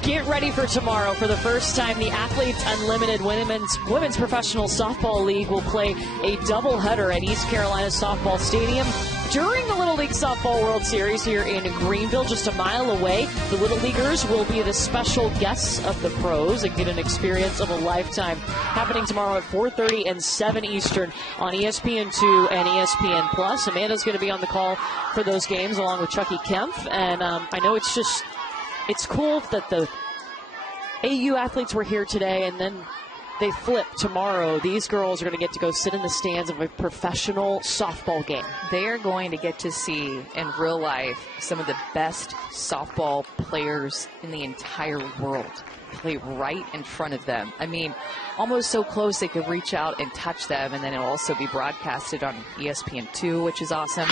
Get ready for tomorrow. For the first time, the Athletes Unlimited Women's Professional Softball League will play a doubleheader at East Carolina Softball Stadium during the Little League Softball World Series here in Greenville, just a mile away. The Little Leaguers will be the special guests of the pros and get an experience of a lifetime. Happening tomorrow at 4:30 and 7 Eastern on ESPN2 and ESPN Plus. Amanda's going to be on the call for those games along with Chucky Kempf, and I know it's cool that the AU athletes were here today and then they flip tomorrow. These girls are going to get to go sit in the stands of a professional softball game. They are going to get to see in real life some of the best softball players in the entire world play right in front of them. I mean, almost so close they could reach out and touch them, and then it'll also be broadcasted on ESPN2, which is awesome.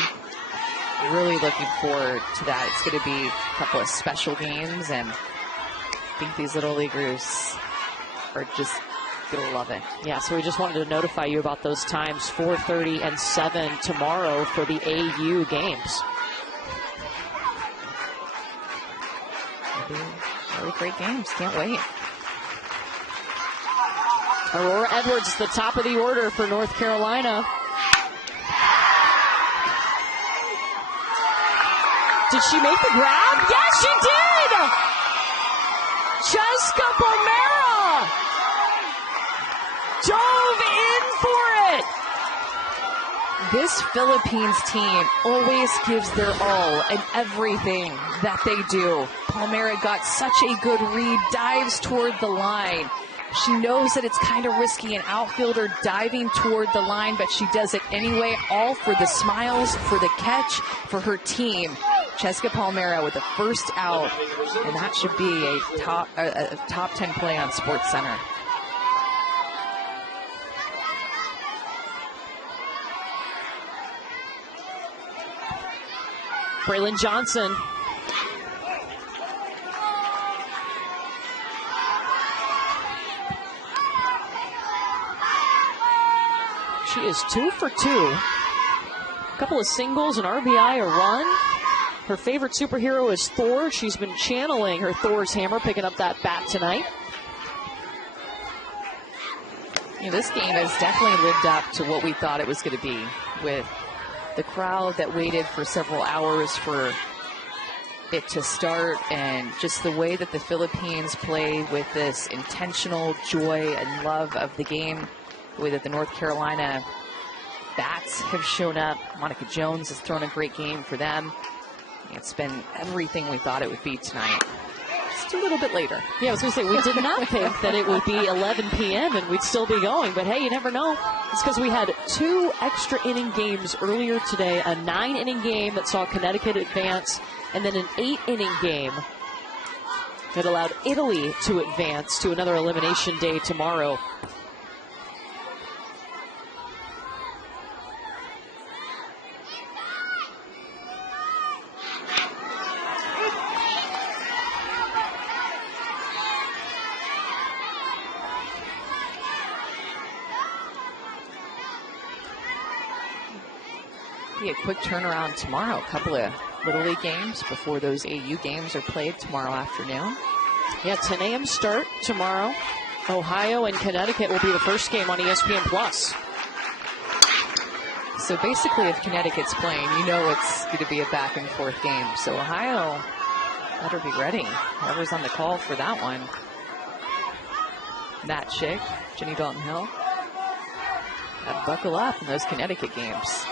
Really looking forward to that. It's going to be a couple of special games, and I think these Little Leaguers are just going to love it. Yeah, so we just wanted to notify you about those times, 4:30 and 7 tomorrow for the AU games. Really great games. Can't wait. Aurora Edwards, the top of the order for North Carolina. Did she make the grab? Yes, she did! Jessica Palmera dove in for it. This Philippines team always gives their all in everything that they do. Palmera got such a good read, dives toward the line. She knows that it's kind of risky, an outfielder diving toward the line, but she does it anyway, all for the smiles, for the catch, for her team. Jessica Palmera with the first out, and that should be a top 10 play on SportsCenter. Braylon Johnson. She is 2 for 2. A couple of singles, an RBI, a run. Her favorite superhero is Thor. She's been channeling her Thor's hammer, picking up that bat tonight. This game has definitely lived up to what we thought it was going to be, with the crowd that waited for several hours for it to start, and just the way that the Philippines play with this intentional joy and love of the game, the way that the North Carolina bats have shown up. Monica Jones has thrown a great game for them. It's been everything we thought it would be tonight. Just a little bit later. Yeah, I was going to say, we did not think that it would be 11 p.m. and we'd still be going. But hey, you never know. It's because we had 2 extra inning games earlier today. A 9-inning game that saw Connecticut advance, and then an 8-inning game that allowed Italy to advance to another elimination day tomorrow. Be a quick turnaround tomorrow. A couple of Little League games before those AU games are played tomorrow afternoon. Yeah, 10 a.m. start tomorrow. Ohio and Connecticut will be the first game on ESPN Plus. So basically, if Connecticut's playing, you know it's going to be a back and forth game. So Ohio better be ready. Whoever's on the call for that one. Matt Schick, Jenny Dalton Hill. Gotta buckle up in those Connecticut games.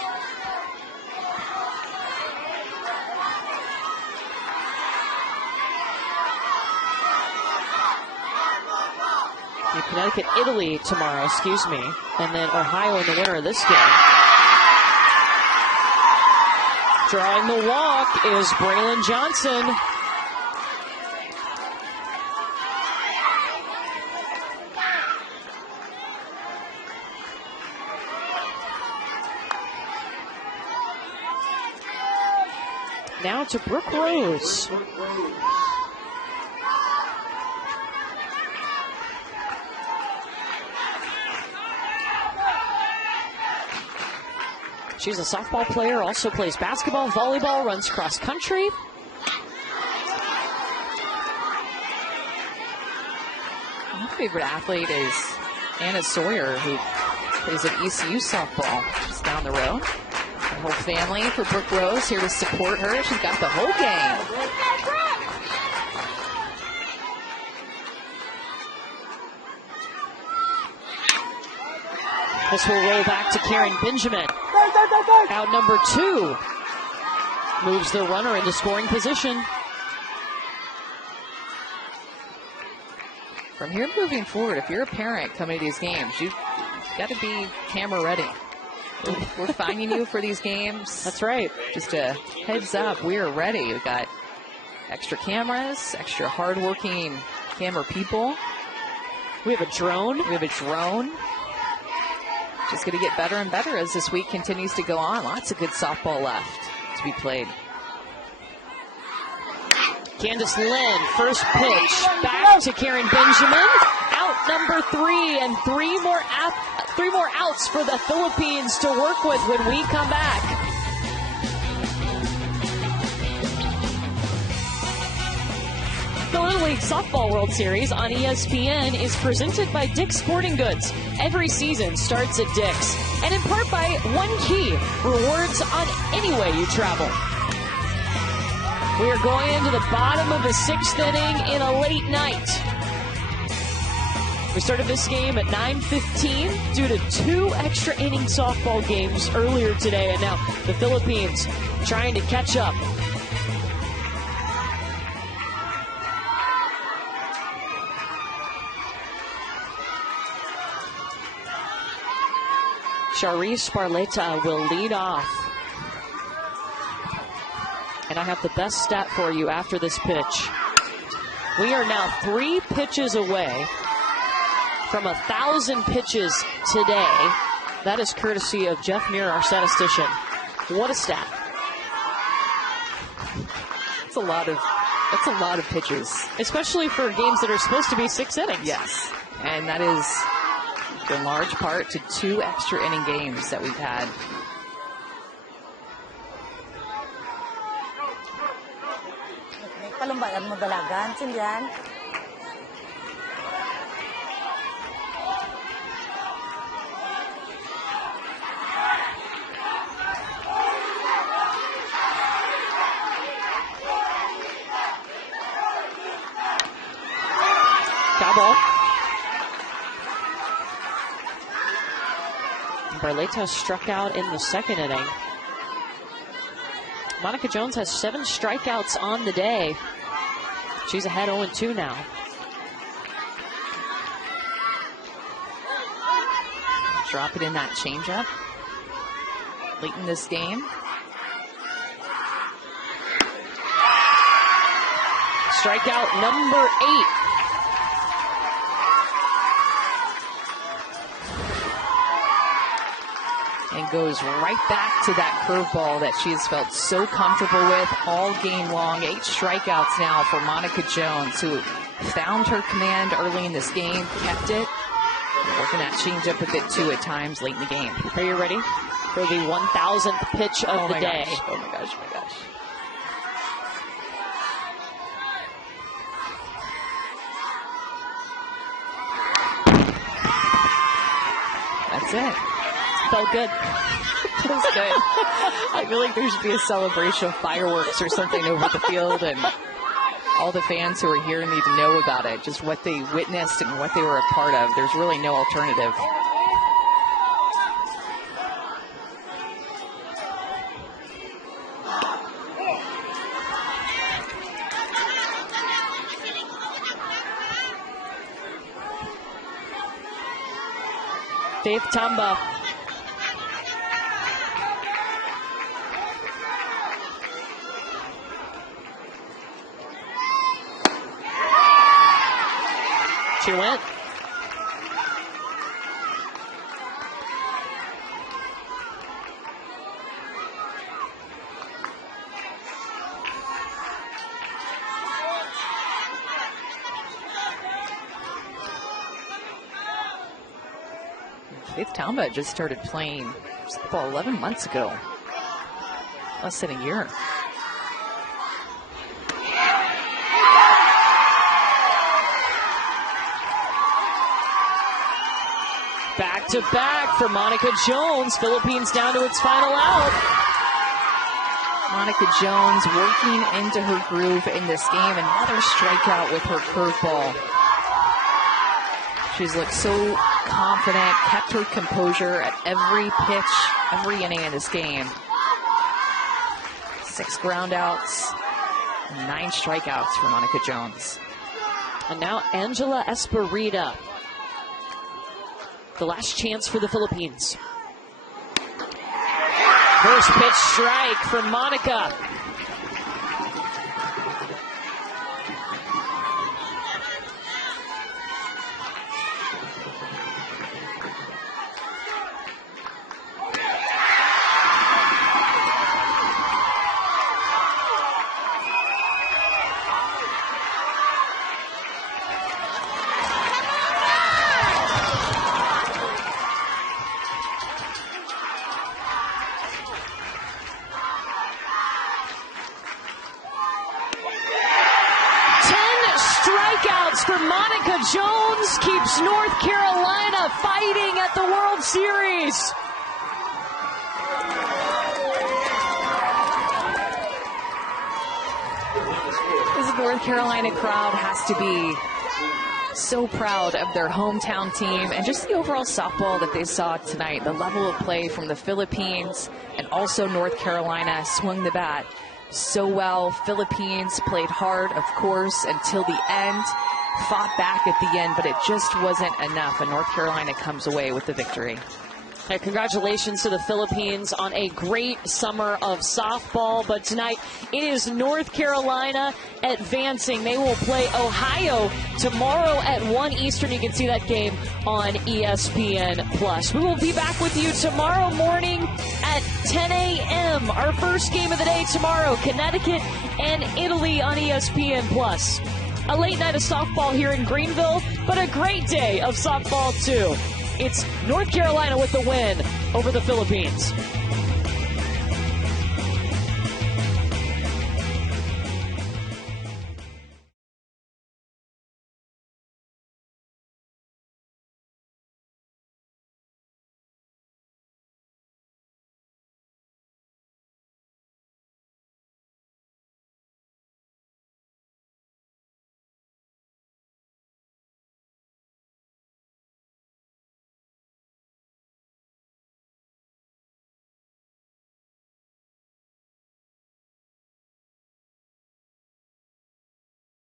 Connecticut, Italy tomorrow, and then Ohio in the winner of this game. Drawing the walk is Braylon Johnson. Now to Brooke Rose. She's a softball player, also plays basketball, volleyball, runs cross country. My favorite athlete is Anna Sawyer, who plays at ECU softball just down the road. Her whole family for Brooke Rose here to support her. She's got the whole gang. This will roll back to Karen Benjamin. Out number 2. Moves the runner into scoring position. From here moving forward, if you're a parent coming to these games, you've got to be camera ready. We're finding you for these games. That's right. Just a heads up, we are ready. We've got extra cameras, extra hardworking camera people. We have a drone. Just going to get better and better as this week continues to go on. Lots of good softball left to be played. Candace Lynn, first pitch back to Karen Benjamin. Out number 3, and three more outs for the Philippines to work with when we come back. The Little League Softball World Series on ESPN is presented by Dick's Sporting Goods. Every season starts at Dick's, and in part by One Key, rewards on any way you travel. We are going into the bottom of the 6th inning in a late night. We started this game at 9:15 due to 2 extra inning softball games earlier today, and now the Philippines trying to catch up. Charisse Barletta will lead off. And I have the best stat for you after this pitch. We are now 3 pitches away from 1,000 pitches today. That is courtesy of Jeff Muir, our statistician. What a stat. That's a lot of pitches. Especially for games that are supposed to be 6 innings. Yes. And that is in large part to 2 extra inning games that we've had. Palumbagan mo dalagan, Sindian. Foul ball. Barletta struck out in the 2nd inning. Monica Jones has 7 strikeouts on the day. She's ahead 0-2 now. Drop it in that changeup late in this game. Strikeout number 8. And goes right back to that curveball that she has felt so comfortable with all game long. 8 strikeouts now for Monica Jones, who found her command early in this game, kept it, working that changeup a bit too at times late in the game. Are you ready for the 1,000th pitch of the day? Oh my gosh, oh my gosh. That's it. Felt good. Feels good. I feel like there should be a celebration of fireworks or something over the field, and all the fans who are here need to know about it, just what they witnessed and what they were a part of. There's really no alternative. Faith Tamba. She went. Faith Tamba just started playing football 11 months ago. Less than a year. back-to-back for Monica Jones. Philippines down to its final out. Monica Jones working into her groove in this game. Another strikeout with her curveball. She's looked so confident, kept her composure at every pitch, every inning in this game. 6 groundouts, 9 strikeouts for Monica Jones. And now Angela Esperita. The last chance for the Philippines. First pitch strike for Monica. For Monica Jones, keeps North Carolina fighting at the World Series. This North Carolina crowd has to be so proud of their hometown team and just the overall softball that they saw tonight. The level of play from the Philippines and also North Carolina swung the bat so well. Philippines played hard, of course, until the end. Fought back at the end, but it just wasn't enough, and North Carolina comes away with the victory. Hey, congratulations to the Philippines on a great summer of softball, but tonight it is North Carolina advancing. They will play Ohio tomorrow at 1 Eastern. You can see that game on ESPN+. We will be back with you tomorrow morning at 10 a.m. Our first game of the day tomorrow, Connecticut and Italy on ESPN+. A late night of softball here in Greenville, but a great day of softball too. It's North Carolina with the win over the Philippines.